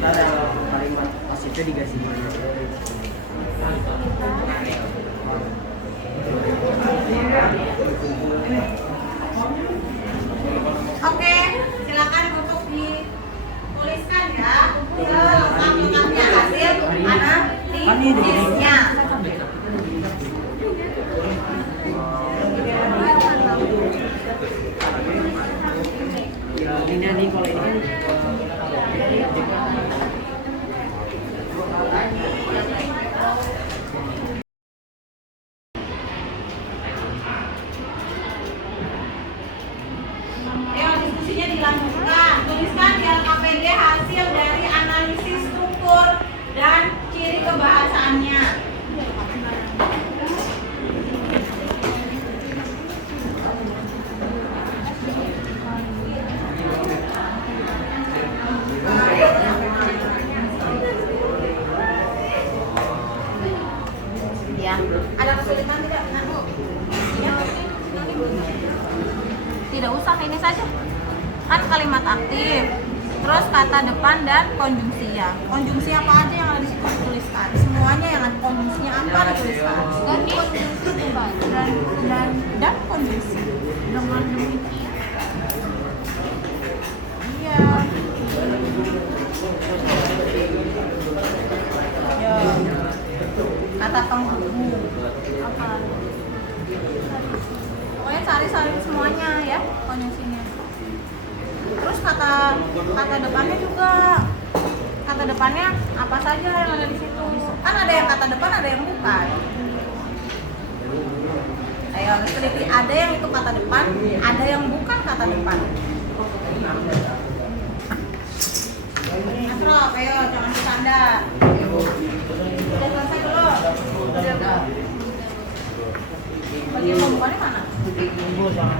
Ada kalimat pasifnya dikasih. Oke, silakan untuk dituliskan ya selengkap-lengkapnya hasil analisisnya. Ini nih kalau ini kan Ayo diskusinya dilanjutkan. Tuliskan di LKPD hasil dari analisis struktur dan ciri kebahasaannya. Ya, ada kesulitan tidak? Nah, ya. Tidak usah, ini saja. Kan kalimat aktif, terus kata depan dan konjungsi ya. Konjungsi apa aja yang ada di situ dituliskan. Semuanya yang ada konjungsinya apa dituliskan. dan konjungsi depan Dan konjungsi. dengan demikian Iya. Ya. Kata penghubung. apa Pokoknya cari semuanya ya konjungsinya. Terus kata depannya juga. Kata depannya apa saja yang ada di situ. Kan ada yang kata depan, ada yang bukan. Ayo teliti, ada yang itu kata depan, ada yang bukan kata depan. Asraf, ayo jangan bercanda. Udah selesai belum? Udah. Bagian pembukaannya mana? tunggu sama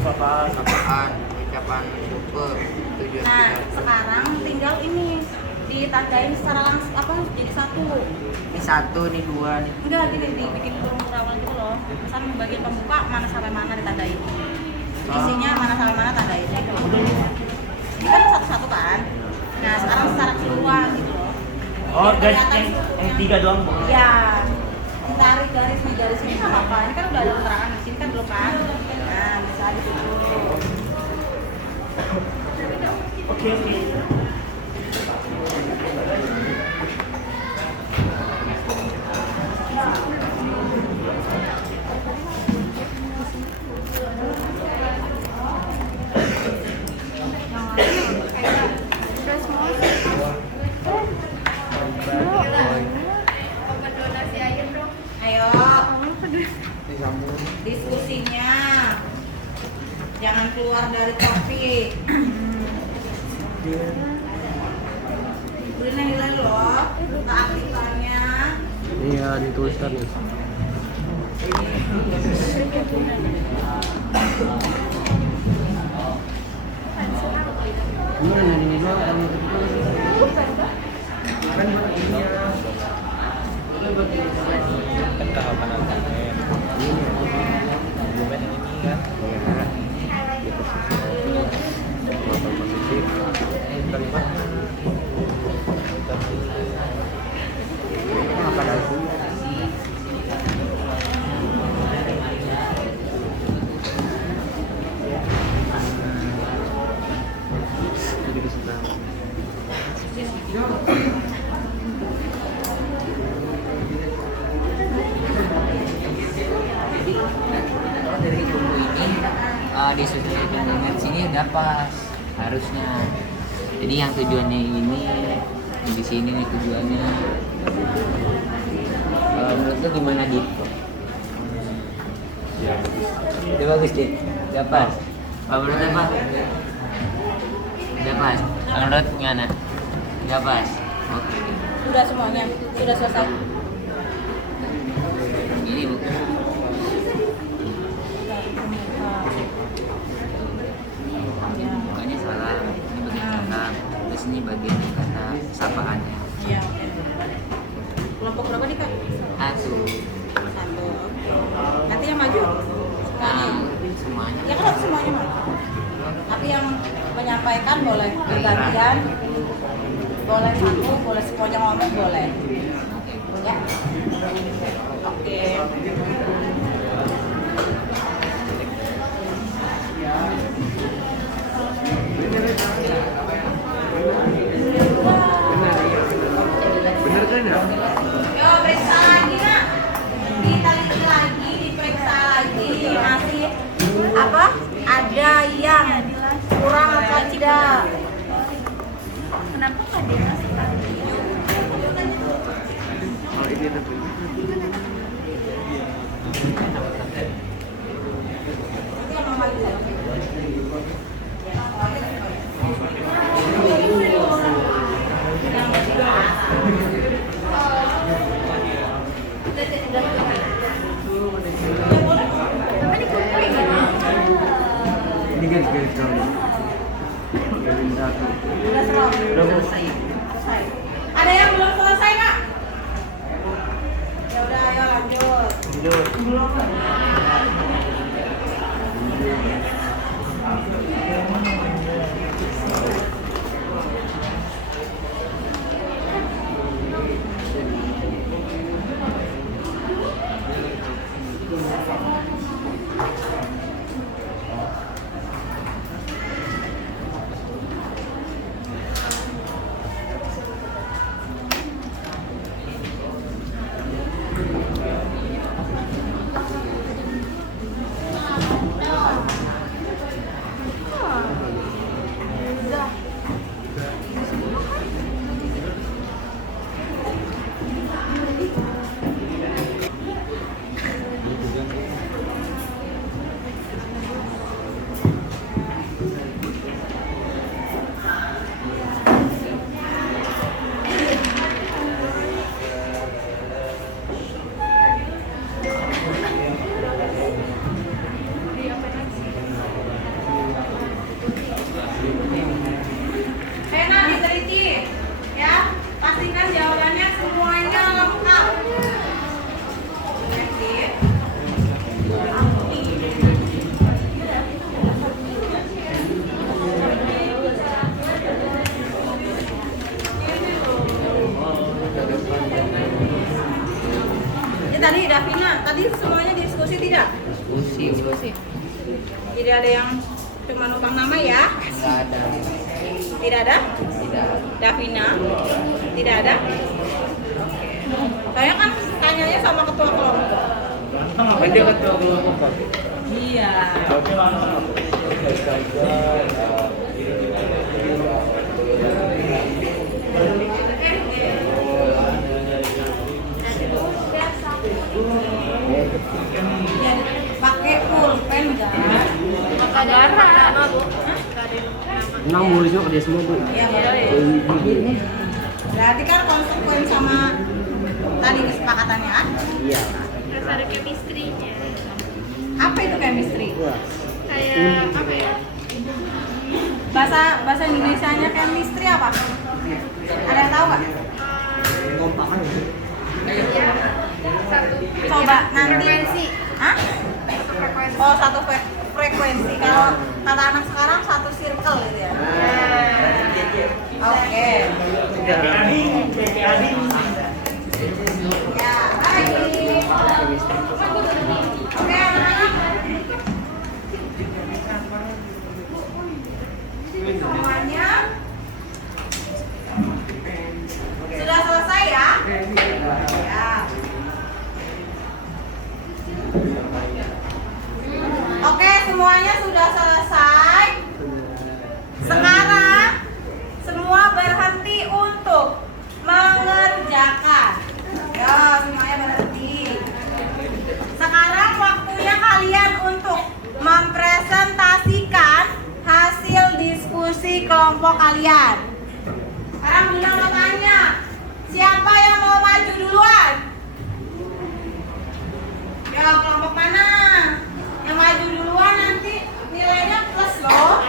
Sapaan, ucapan syukur, tujuan Nah, tidak. sekarang tinggal ini ditandain secara langsung apa jadi satu. Ini 1, ini 2 nih. Enggak gini dibikin kurung rawan gitu loh. Misalnya bagian pembuka mana sampai mana ditandain. Isinya mana sampai mana tandain. Ini kan satu-satu kan. Nah, sekarang secara keseluruhan gitu loh. Oh, Biar dan kelihatan yang 3 doang Bu. ya. Tarik garis ini nggak apa-apa. Ini kan udah ada keterangan di sini kan belum kan. Nah, bisa di situ. Oke. jangan keluar dari topik. Beri nilai loh, keaktifannya. Iya, dituliskan nih. Kan tahapan argumen. Argumen ini kan. Kalimat. Apa lagi? Jadi bisa tahu. Dari buku ini disusun dengan sini udah pas harusnya. Jadi yang tujuannya ini di sini nih tujuannya. Menurut lu gimana Dit? Udah bagus Dit, udah pas. Menurut apa? Udah pas. Menurut gimana? Udah pas. Oke. Sudah semuanya, sudah selesai. Ini buku. Bukannya salah, ini bagian salah. Terus ini bagian kata sapaannya. Iya. Kelompok berapa nih Kak? Satu. Satu. Nanti yang maju. Semuanya. Ya kan semuanya maju. Tapi yang menyampaikan boleh bergantian. Boleh satu, boleh semuanya ngomong boleh. Ya. Oke. Bener kan ya? Yo, periksa lagi nak. Diteliti lagi, diperiksa lagi. Masih apa? Ada yang kurang apa tidak? Kenapa nggak dikasih lagi? Oh ini tuh. Itu yang mama lihat. Ini garis kamu. Garis satu. Udah selesai. Selesai. Ada yang belum selesai Kak? Ya udah, ayo lanjut. Lanjut. Enak diteliti, ya. Pastikan jawabannya semuanya lengkap. Sip. Ya, tadi Davina, tadi semuanya diskusi tidak? Diskusi. Tidak ada yang cuma numpang nama ya? Enggak ada. Tidak ada? Tidak. Davina? Tidak ada? Oke. Saya kan tanyanya sama ketua kelompok. Apa dia ketua kelompok? Iya. Ya, pakai pulpen kan? Nama, Bu. Tenang Bu, itu kerja semua Bu. Iya, berarti kan konsekuen sama tadi kesepakatannya kan? Iya. Terus ada chemistry-nya. Apa itu chemistry? Kayak apa ya? Bahasa Indonesianya chemistry apa? Ada yang tahu nggak? Coba nanti. Frekuensi. Hah? Satu frekuensi. Oh, satu frekuensi. Kalau kata anak sekarang satu circle gitu ya. Oke. Ya, baik. Oke, anak-anak. Semuanya sudah selesai ya? Ya. Oke, semuanya sudah selesai. Sekarang semua berhenti untuk mengerjakan. Ya, semuanya berhenti. Sekarang waktunya kalian untuk mempresentasikan hasil diskusi kelompok kalian. Sekarang Bunda mau tanya, siapa yang mau maju duluan? Ya, kelompok mana? Yang maju duluan nanti nilainya plus loh.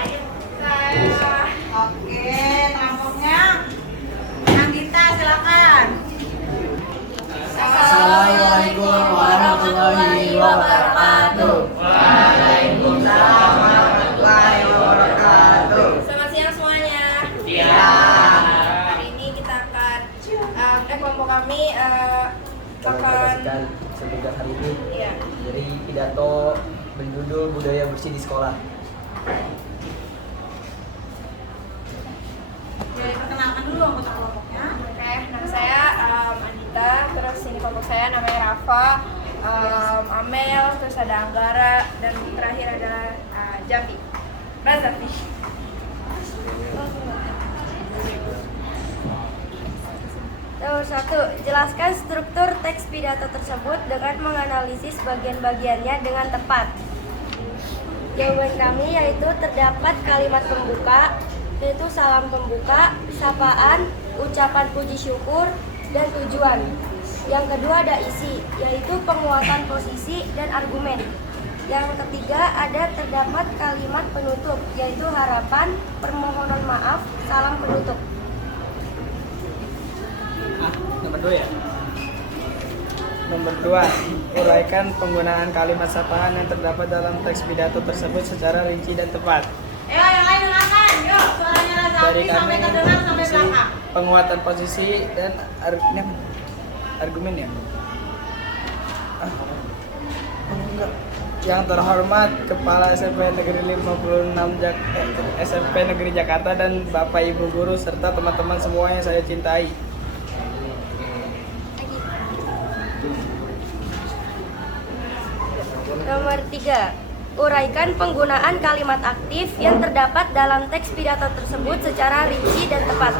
Oke, kelompoknya Anggita silakan. Assalamualaikum warahmatullahi wabarakatuh. Waalaikumsalam warahmatullahi wabarakatuh. Selamat siang semuanya. Siang. Hari ini kita akan kelompok kami akan Sebentar hari ini ya. dari pidato berjudul budaya bersih di sekolah. Oke, perkenalkan dulu anggota kelompoknya. Oke, nama saya Andita, terus ini kelompok saya namanya Rafa, Amel, terus ada Anggara, dan terakhir adalah Javi. Razafi. Nomor 1, jelaskan struktur teks pidato tersebut dengan menganalisis bagian-bagiannya dengan tepat. Jawaban kami yaitu terdapat kalimat pembuka, yaitu salam pembuka, sapaan, ucapan puji syukur, dan tujuan. Yang kedua ada isi, yaitu penguatan posisi dan argumen. Yang ketiga ada terdapat kalimat penutup, yaitu harapan, permohonan maaf, salam penutup. Nomor 2 ya. Nomor 2, uraikan penggunaan kalimat sapaan yang terdapat dalam teks pidato tersebut secara rinci dan tepat. Ayo, yang lain dengarkan. Yuk, suaranya Razafi Dari kami sampai kedengar sampai isi belakang. penguatan posisi dan argumen ya. Enggak. Yang terhormat Kepala SMP Negeri 56 SMP Negeri Jakarta dan Bapak Ibu guru serta teman-teman semua yang saya cintai. Nomor 3, uraikan penggunaan kalimat aktif yang terdapat dalam teks pidato tersebut secara rinci dan tepat.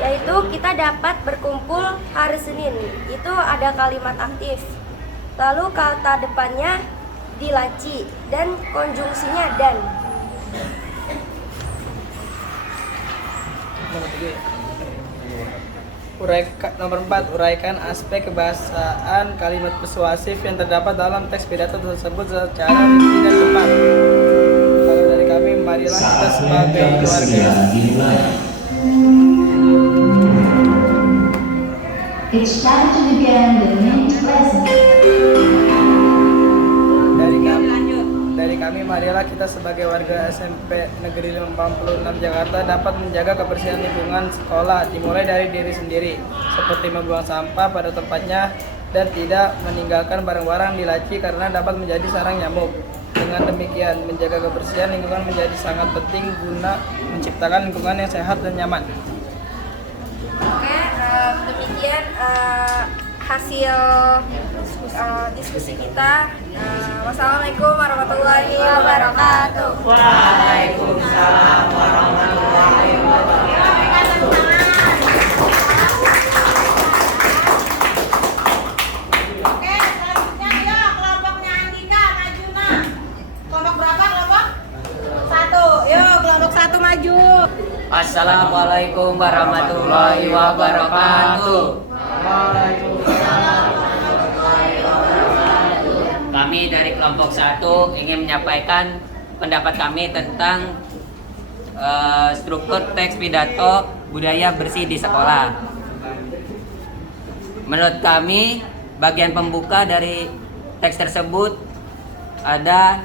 Yaitu kita dapat berkumpul hari Senin, itu ada kalimat aktif. Lalu kata depannya dilaci dan konjungsinya dan. Nomor 4, uraikan aspek kebahasaan kalimat persuasif yang terdapat dalam teks pidato tersebut secara rinci dan tepat. Kalau dari kami, marilah kita sebagai keluarga. It's time to begin the main lesson. Dari kami, marilah kita sebagai warga SMP Negeri 56 Jakarta dapat menjaga kebersihan lingkungan sekolah dimulai dari diri sendiri, seperti membuang sampah pada tempatnya dan tidak meninggalkan barang-barang di laci karena dapat menjadi sarang nyamuk. Dengan demikian, menjaga kebersihan lingkungan menjadi sangat penting guna menciptakan lingkungan yang sehat dan nyaman. Oke, demikian hasil diskusi kita. Wassalamualaikum warahmatullahi wabarakatuh. Waalaikumsalam warahmatullahi wabarakatuh. Oke, selanjutnya ya kelompoknya Andika, maju nah. Kelompok Assalamualaikum warahmatullahi wabarakatuh. Kami dari kelompok 1 ingin menyampaikan pendapat kami tentang struktur teks pidato budaya bersih di sekolah. Menurut kami, bagian pembuka dari teks tersebut ada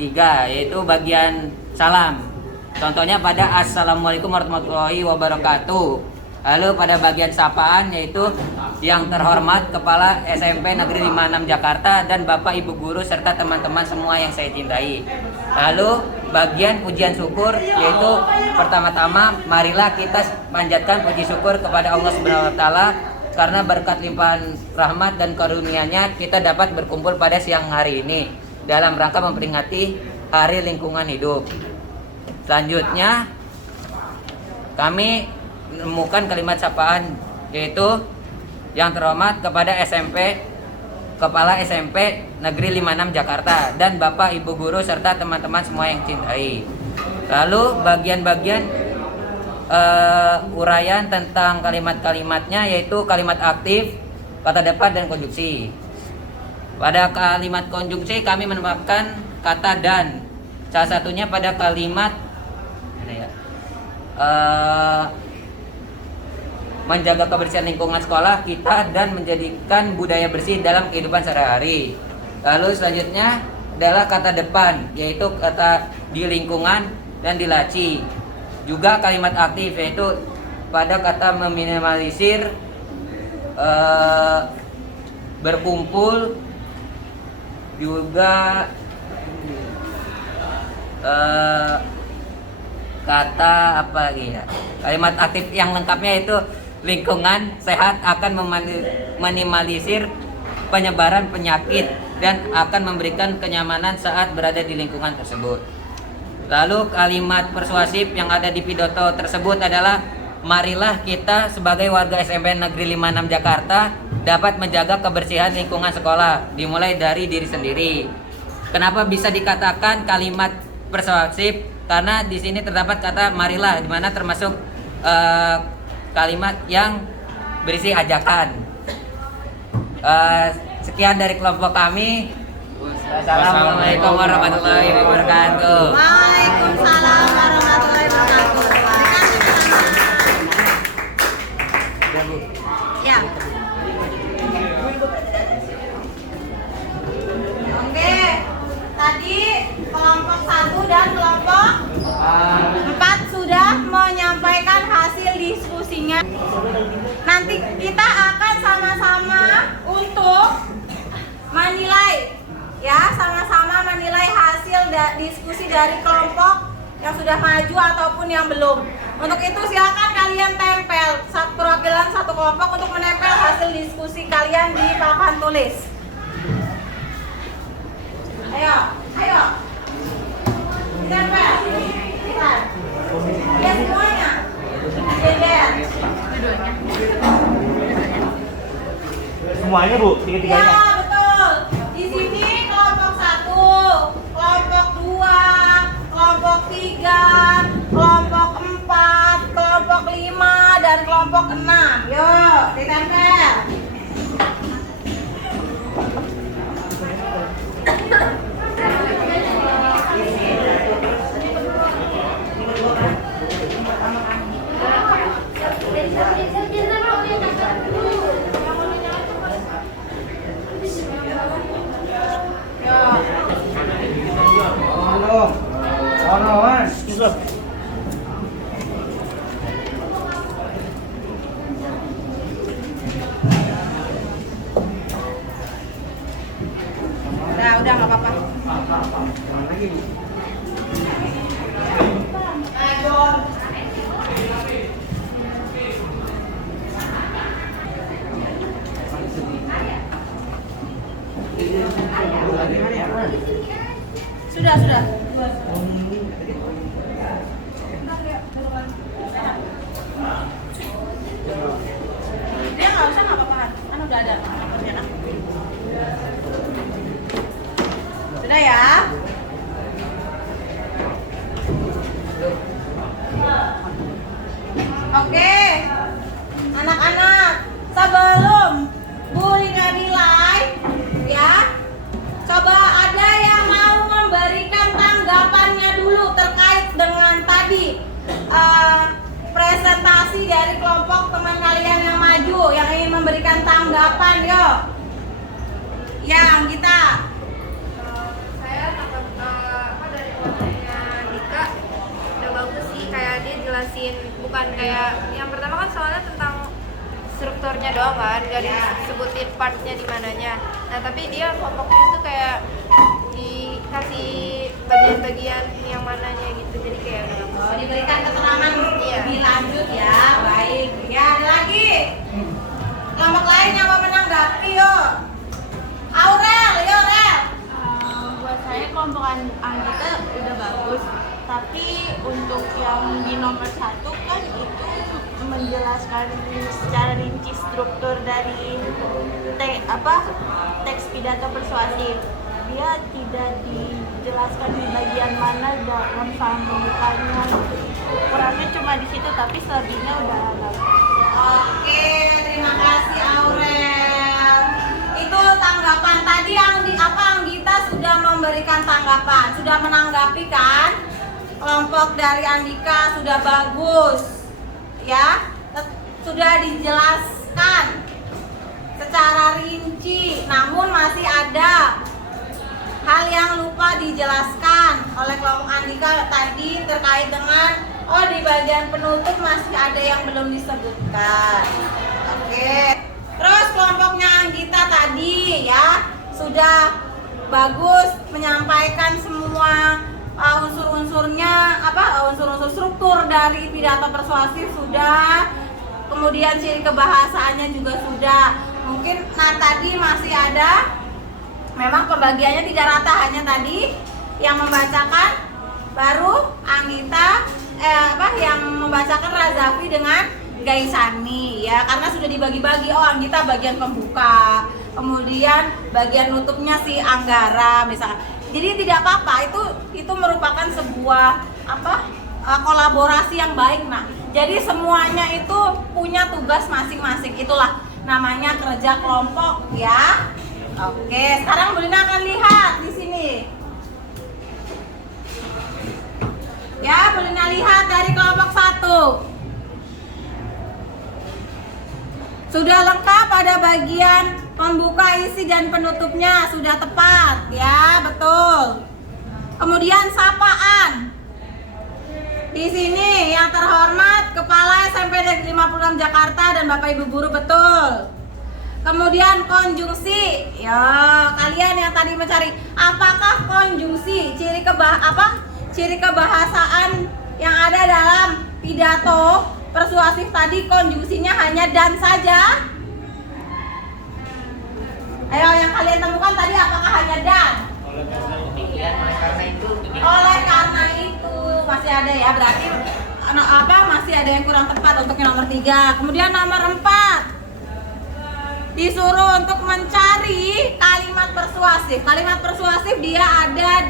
3, yaitu bagian salam. Contohnya pada Assalamualaikum warahmatullahi wabarakatuh. Lalu pada bagian sapaan yaitu yang terhormat Kepala SMP Negeri 56 Jakarta dan Bapak Ibu Guru serta teman-teman semua yang saya cintai. Lalu bagian pujian syukur yaitu pertama-tama marilah kita panjatkan puji syukur kepada Allah Subhanahu wa taala karena berkat limpahan rahmat dan karunia-Nya kita dapat berkumpul pada siang hari ini dalam rangka memperingati Hari Lingkungan Hidup. Selanjutnya kami menemukan kalimat sapaan yaitu yang terhormat kepada Kepala SMP Negeri 56 Jakarta dan Bapak Ibu Guru serta teman-teman semua yang cintai. Lalu bagian-bagian uraian tentang kalimat-kalimatnya yaitu kalimat aktif, kata depan dan konjungsi. Pada kalimat konjungsi kami menempatkan kata dan. Salah satunya pada kalimat menjaga kebersihan lingkungan sekolah kita dan menjadikan budaya bersih dalam kehidupan sehari-hari. Lalu selanjutnya adalah kata depan, yaitu kata di lingkungan dan di laci. Juga kalimat aktif, yaitu pada kata meminimalisir berkumpul. Juga kata apa lagi ya? Kalimat aktif yang lengkapnya itu lingkungan sehat akan meminimalisir penyebaran penyakit dan akan memberikan kenyamanan saat berada di lingkungan tersebut. Lalu kalimat persuasif yang ada di pidato tersebut adalah marilah kita sebagai warga SMP Negeri 56 Jakarta dapat menjaga kebersihan lingkungan sekolah dimulai dari diri sendiri. Kenapa bisa dikatakan kalimat persuasif? Karena di sini terdapat kata marilah, di mana termasuk kalimat yang berisi ajakan. Sekian dari kelompok kami. Wassalamualaikum warahmatullahi wabarakatuh. Waalaikumsalam warahmatullahi wabarakatuh. Ya. Oke, tadi kelompok 1 dan kelompok 4 sudah menyampaikan hasil diskusinya. Nanti kita akan sama-sama untuk menilai, ya, sama-sama menilai hasil diskusi dari kelompok yang sudah maju ataupun yang belum. Untuk itu silakan kalian tempel perwakilan satu kelompok untuk menempel hasil diskusi kalian di papan tulis. Ayo, ayo. Ditempel. Lihat. Ya semuanya. Lihat. Semuanya Bu, tiga-tiganya. Ya, betul. Di sini kelompok 1, kelompok 2, kelompok 3, kelompok 4, kelompok 5, dan kelompok 6. Yuk, ditempel. Udah nggak apa-apa. Sudah. Dia nggak usah, nggak apa-apa kan udah ada nomornya kan. Sudah ya. Ya, Anggita. Saya tangkap dari kelompoknya Dika udah bagus sih, kayak dia jelasin bukan kayak yang pertama kan soalnya tentang strukturnya doang kan, gak disebutin partnya di mananya. Nah tapi dia kelompoknya itu kayak dikasih bagian-bagian yang mananya gitu, jadi kayak udah bagus. Oh, diberikan keterangan lebih lanjut ya. Baik. Ya, ada lagi. Kelompok lain yang mau menanggapi, yuk. Aurel, yuk Aurel. Buat saya kelompok Anggita udah bagus, tapi untuk yang di nomor 1 kan itu menjelaskan secara rinci struktur dari teks pidato persuasif. Dia tidak dijelaskan di bagian mana dalam salam pembukanya. Kurangnya cuma di situ, tapi selebihnya udah ada. Oke, terima kasih Aurel. Itu tanggapan tadi Anggita sudah memberikan tanggapan, sudah menanggapi kan? Kelompok dari Andika sudah bagus. Ya, sudah dijelaskan secara rinci, namun masih ada hal yang lupa dijelaskan oleh kelompok Andika tadi terkait dengan di bagian penutup masih ada yang belum disebutkan. Oke. Terus kelompoknya Anggita tadi ya sudah bagus menyampaikan semua unsur-unsurnya, unsur-unsur struktur dari pidato persuasif sudah, kemudian ciri kebahasaannya juga sudah. Mungkin tadi masih ada, memang pembagiannya tidak rata, hanya tadi yang membacakan baru Anggita yang membacakan Razafi dengan Gaisani ya, karena sudah dibagi-bagi. Anggita bagian pembuka, kemudian bagian nutupnya si Anggara misalnya. Jadi tidak apa-apa, itu merupakan sebuah kolaborasi yang baik. Nah, jadi semuanya itu punya tugas masing-masing. Itulah namanya kerja kelompok ya. Oke, sekarang Bu Lina akan lihat di sini. Ya, Bu Lina lihat dari kelompok 1. Sudah lengkap pada bagian pembuka, isi dan penutupnya sudah tepat ya, betul. Kemudian sapaan. Di sini yang terhormat Kepala SMP Negeri 56 Jakarta dan Bapak Ibu guru, betul. Kemudian konjungsi. Ya, kalian yang tadi mencari apakah konjungsi ciri kebahasaan yang ada dalam pidato persuasif tadi, konjungsinya hanya dan saja? Ayo, yang kalian temukan tadi apakah hanya dan? Oleh karena itu masih ada ya, berarti masih ada yang kurang tepat untuk yang nomor 3. Kemudian nomor 4 disuruh untuk mencari kalimat persuasif. Kalimat persuasif dia ada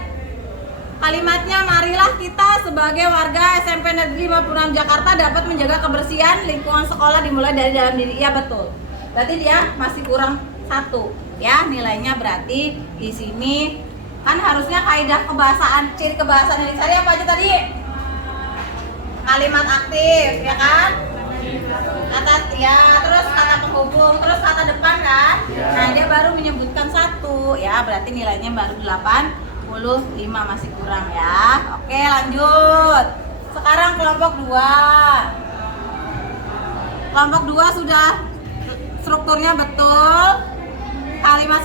kalimatnya, marilah kita sebagai warga SMP Negeri 56 Jakarta dapat menjaga kebersihan lingkungan sekolah dimulai dari dalam diri. Ya, betul. Berarti dia masih kurang 1 ya nilainya. Berarti di sini kan harusnya kaidah kebahasaan, ciri kebahasaan yang dicari apa aja tadi? Kalimat aktif ya kan? Kata ya, terus kata penghubung, terus kata depan kan? Nah, dia baru menyebutkan 1 ya, berarti nilainya baru 85, masih kurang ya. Oke, lanjut. Sekarang kelompok 2. Kelompok 2 sudah strukturnya betul. Kalimat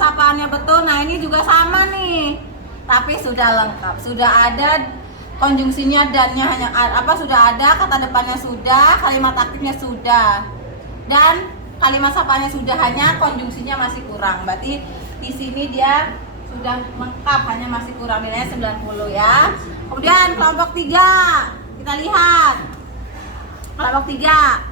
sapaannya betul. Nah, ini juga sama nih. Tapi sudah lengkap. Sudah ada konjungsinya, dannya hanya sudah ada, kata depannya sudah, kalimat aktifnya sudah. Dan kalimat sapaannya sudah, hanya konjungsinya masih kurang. Berarti di sini dia sudah lengkap, hanya masih kurang, nilainya 90 ya. Kemudian kelompok 3 kita lihat. Kelompok 3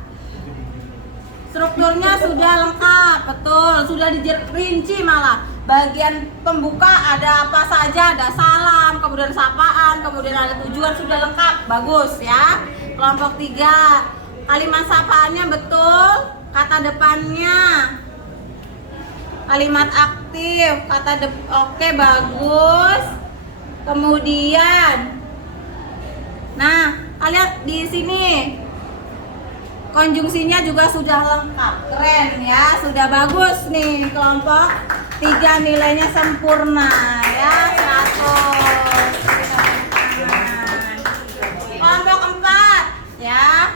strukturnya sudah lengkap, betul, sudah dirinci malah. Bagian pembuka ada apa saja, ada salam, kemudian sapaan, kemudian ada tujuan, sudah lengkap, bagus ya. Kelompok 3 kalimat sapaannya betul, kata depannya kalimat aktif, oke, bagus. Kemudian nah, kalian di sini konjungsinya juga sudah lengkap, keren ya, sudah bagus nih kelompok 3 nilainya sempurna ya 100. Kelompok 4 ya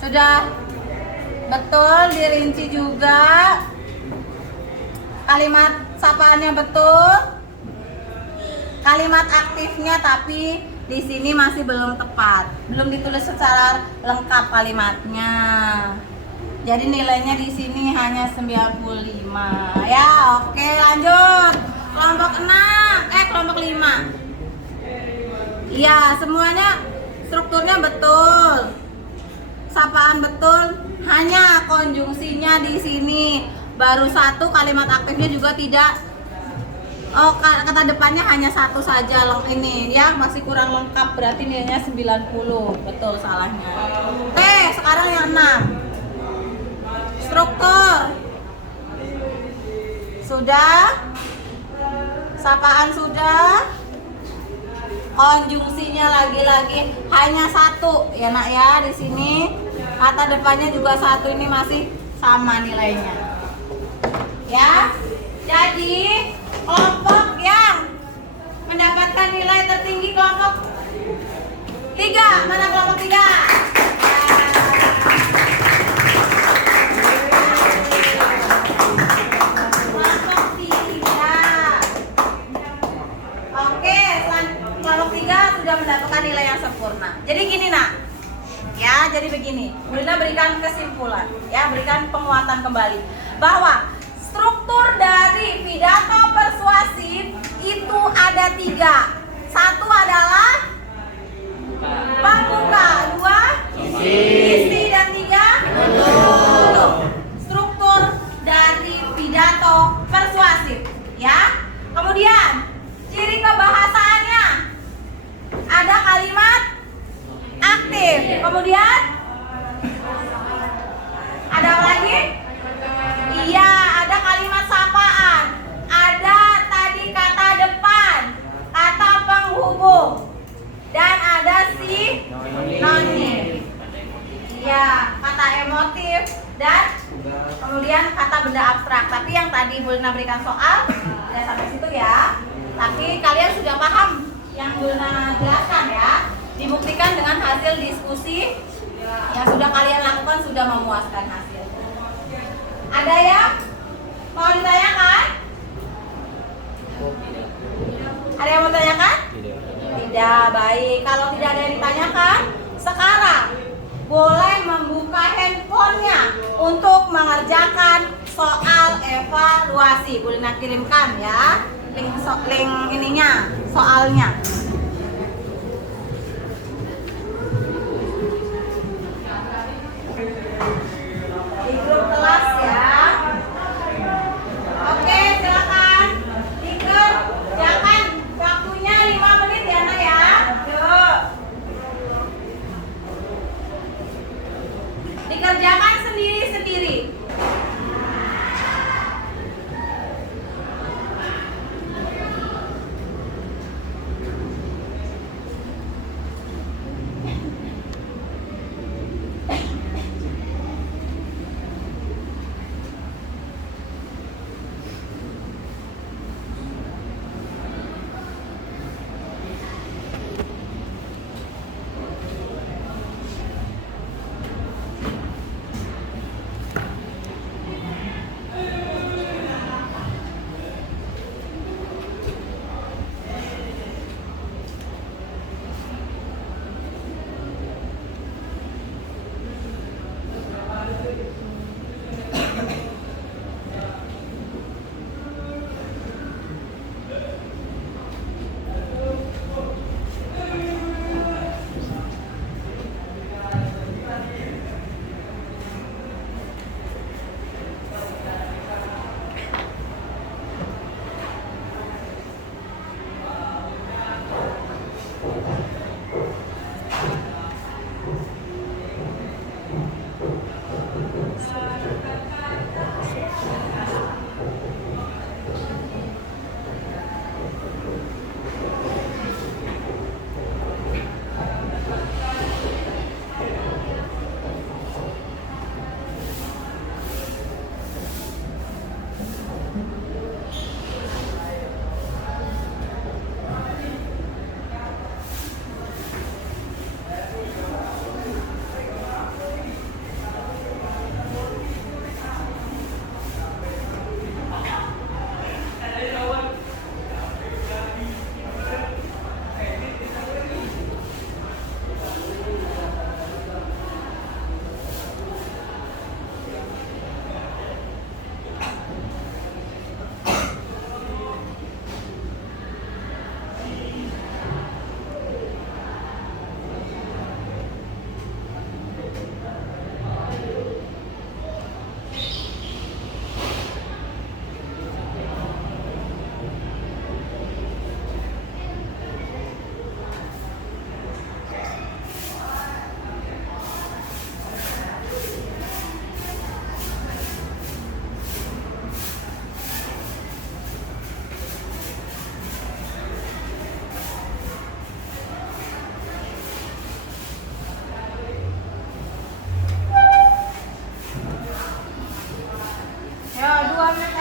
sudah betul dirinci juga, kalimat sapaannya betul, kalimat aktifnya tapi di sini masih belum tepat, belum ditulis secara lengkap kalimatnya. Jadi nilainya di sini hanya 95 ya. Oke, lanjut. Kelompok 5. Iya, semuanya strukturnya betul. Sapaan betul, hanya konjungsinya di sini baru 1, kalimat aktifnya juga tidak. Oh, kata depannya hanya 1 saja ini ya, masih kurang lengkap, berarti nilainya 90. Betul salahnya. Oke, sekarang yang 6. Struktur. Sudah. Sapaan sudah. Konjungsinya lagi-lagi hanya 1 ya nak ya di sini. Kata depannya juga 1, ini masih sama nilainya. Ya. Jadi kelompok yang mendapatkan nilai tertinggi kelompok 3. Mana kelompok 3? Kelompok 3. Oke, kelompok 3 sudah mendapatkan nilai yang sempurna. Jadi gini nak. Ya, jadi begini. Bu Lina berikan kesimpulan, ya, berikan penguatan kembali bahwa struktur dari pidato persuasif itu ada 3. 1 adalah pembuka, 2 isi, dan 3 penutup. Struktur dari pidato persuasif, ya. Kemudian ciri kebahasaannya ada kalimat aktif. Kemudian ada apa lagi? Iya, ada kalimat sapaan. Ada tadi kata depan, kata penghubung, dan ada si nonim. Iya, kata emotif dan kemudian kata benda abstrak. Tapi yang tadi Bu Lina berikan soal tidak sampai situ ya. Tapi kalian sudah paham yang Bu Lina jelaskan ya. Dibuktikan dengan hasil diskusi yang sudah kalian lakukan sudah memuaskan hasil. Ada yang mau ditanyakan? Ada yang mau ditanyakan? Tidak. Baik, kalau tidak ada yang ditanyakan, sekarang boleh membuka handphonenya untuk mengerjakan soal evaluasi. Bu Lina kirimkan ya link ininya, soalnya. Di grup kelas ya. Oke, silakan dikerjakan, waktunya 5 menit ya nak ya. Yuk, dikerjakan sendiri-sendiri.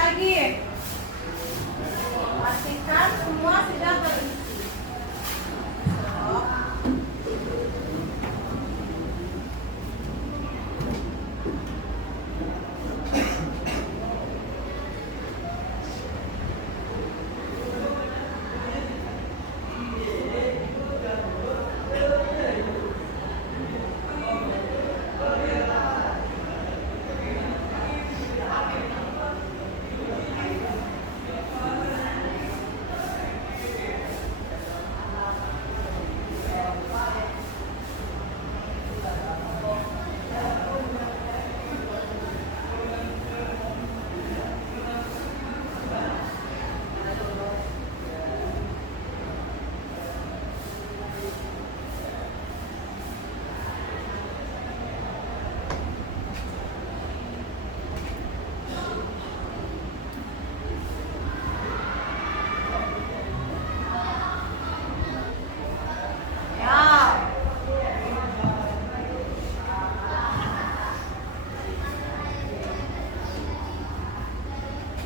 lagi. Pastikan semua sudah terisi.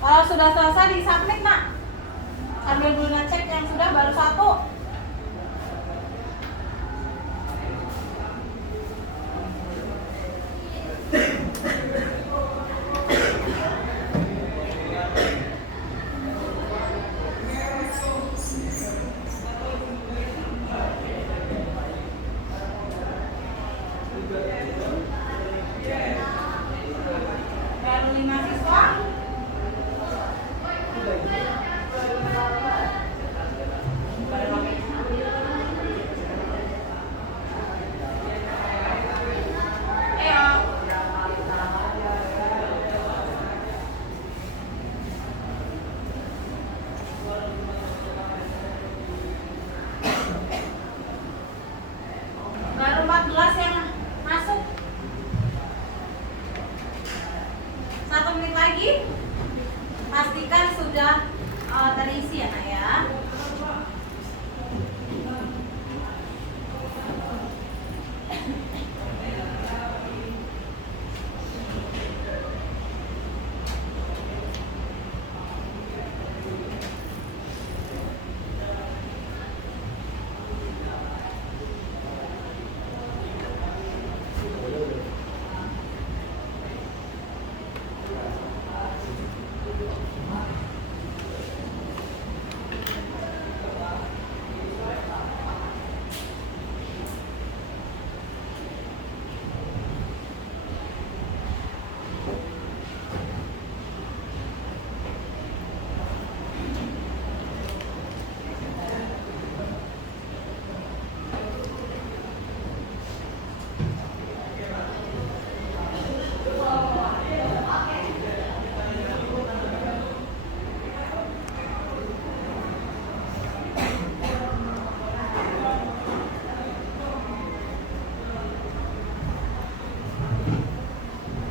Kalau sudah selesai di submit nak, sambil dulu ngecek yang sudah baru satu. Baru 5 siswa. Baru 14 yang masuk. 1 menit lagi. Pastikan sudah terisi ya nak ya.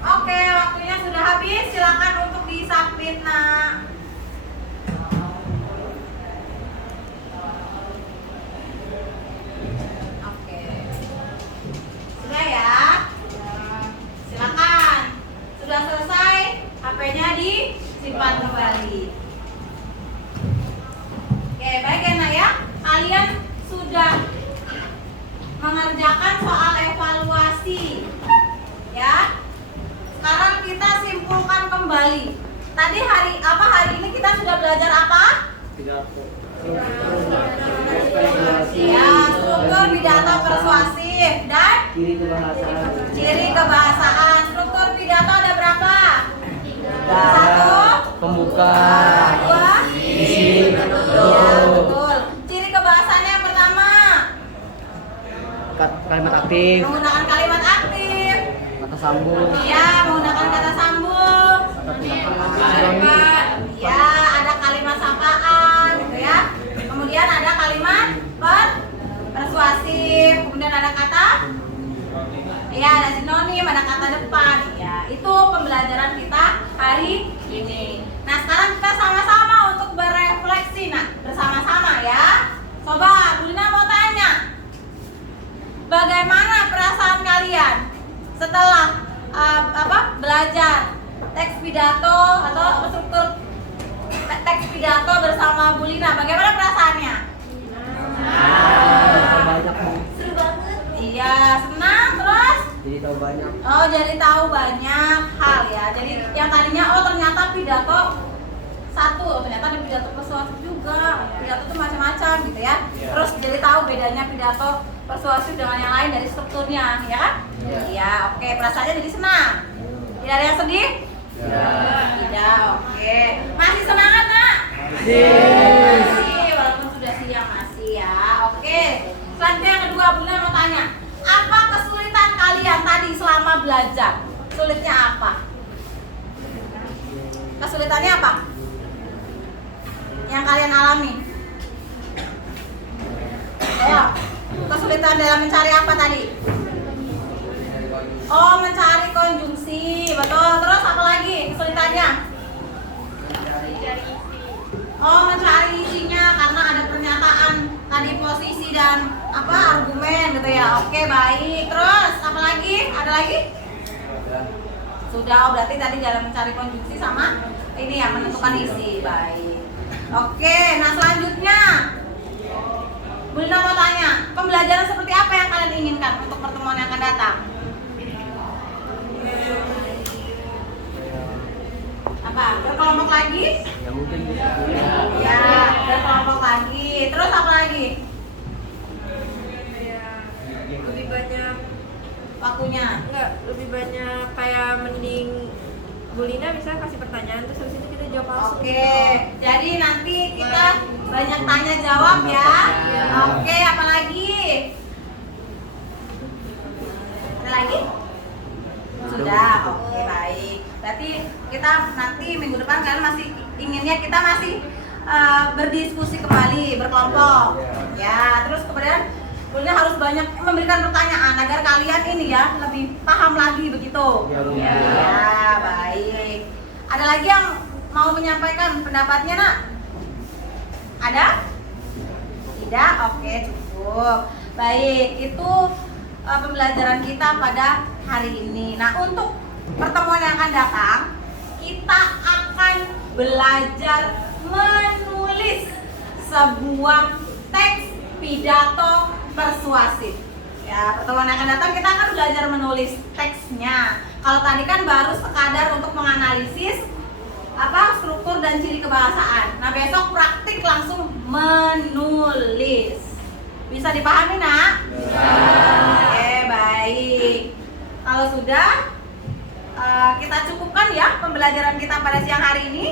Oke, waktunya sudah habis. Silakan untuk disubmit nak. Oke. Sudah ya? Silakan. Sudah selesai, HP-nya disimpan kembali. Oke, baik ya nak ya. Kalian sudah mengerjakan soal evaluasi. Ya. Sekarang kita simpulkan kembali. Tadi hari ini kita sudah belajar apa? Ya, struktur pidato persuasif dan ciri kebahasaan. Struktur pidato ada berapa? 1, Pembuka. 2, Isi. ya betul. Ciri kebahasaannya yang pertama Kalimat aktif. menggunakan kalimat aktif. Kata sambung. Ya, menggunakan kata sambung. Ya, ada kalimat sapaan gitu ya. Kemudian ada kalimat persuasif. Kemudian ada kata ada sinonim, ada kata depan. Ya, itu pembelajaran kita hari ini. Nah, sekarang kita sama-sama untuk berefleksi bersama-sama ya. Coba, Bu Lina mau tanya. Bagaimana perasaan kalian setelah belajar teks pidato atau struktur teks pidato bersama Bu Lina. Bagaimana perasaannya? Seru banget. Iya, senang terus? Jadi tahu banyak. Oh, jadi tahu banyak hal ya. Jadi yang tadinya ternyata pidato satu, ternyata ada pidato persuasif juga. Pidato itu macam-macam gitu ya. Terus jadi tahu bedanya pidato persuasif dengan yang lain dari strukturnya, ya kan? Iya, oke. Perasaannya jadi senang. Tidak ada yang sedih? Tidak, oke. Masih semangat, Nak? Masih, walaupun sudah siang masih ya. Oke. Selanjutnya yang kedua, Bunda mau tanya, apa kesulitan kalian tadi selama belajar? Sulitnya apa? Kesulitannya apa? Yang kalian alami? Ayo, kesulitan dalam mencari apa tadi? Oh, mencari konjungsi, betul. Terus apa lagi kesulitannya? Oh, mencari isinya karena ada pernyataan tadi posisi dan argumen gitu ya. Oke, baik. Terus apa lagi? Ada lagi? Sudah, berarti tadi jalan mencari konjungsi sama ini ya, menentukan isi. Baik. Oke, nah selanjutnya Bu Lina mau tanya, pembelajaran seperti apa yang kalian inginkan untuk pertemuan yang akan datang? Apa? Berkelompok lagi? Ya mungkin bisa. Ya, berkelompok lagi. Terus apa lagi? Ya, lebih banyak Waktunya. lebih banyak kayak mending Bu Lina bisa kasih pertanyaan terus habis itu kita jawab langsung. Oke, jadi nanti kita banyak tanya jawab ya. Oke, apa lagi? Ada lagi? Sudah, oke baik. Berarti kita nanti minggu depan kalian masih inginnya kita masih berdiskusi kembali, berkelompok. Ya, terus kemudian Bunda harus banyak memberikan pertanyaan agar kalian ini ya lebih paham lagi begitu. Ya, baik. Ada lagi yang mau menyampaikan pendapatnya, Nak? Ada? Tidak? Oke, cukup. Baik, itu pembelajaran kita pada hari ini. Nah, untuk pertemuan yang akan datang, kita akan belajar menulis sebuah teks pidato persuasif. Ya, pertemuan yang akan datang kita akan belajar menulis teksnya. Kalau tadi kan baru sekadar untuk menganalisis struktur dan ciri kebahasaan. Nah, besok praktik langsung menulis. Bisa dipahami, Nak? Bisa. Oke, baik. Kalau sudah kita cukupkan ya pembelajaran kita pada siang hari ini.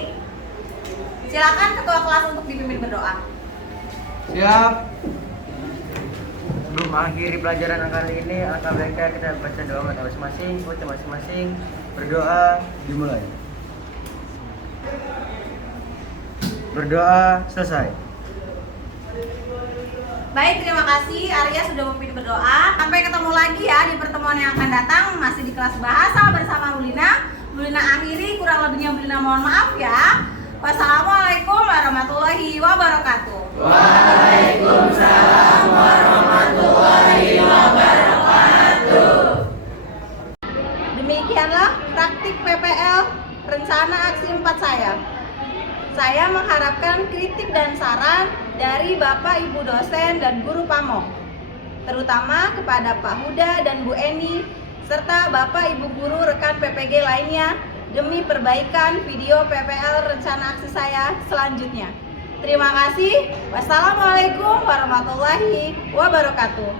Silakan ketua kelas untuk dipimpin berdoa. Siap. Sebelum mengakhiri pelajaran kali ini, alangkah baiknya kita baca doa masing-masing, baca masing-masing, berdoa, dimulai. Berdoa selesai. Baik, terima kasih Arya sudah memimpin berdoa. Sampai ketemu lagi ya di pertemuan yang akan datang, masih di kelas bahasa bersama Bu Lina. Bu Lina akhiri, kurang lebihnya Bu Lina mohon maaf ya. Wassalamualaikum warahmatullahi wabarakatuh. Waalaikumsalam warahmatullahi wabarakatuh. Demikianlah praktik PPL rencana aksi 4 saya. Saya mengharapkan kritik dan saran dari Bapak Ibu dosen dan guru pamong, terutama kepada Pak Huda dan Bu Eni serta Bapak Ibu guru rekan PPG lainnya demi perbaikan video PPL rencana aksi saya selanjutnya. Terima kasih. Wassalamualaikum warahmatullahi wabarakatuh.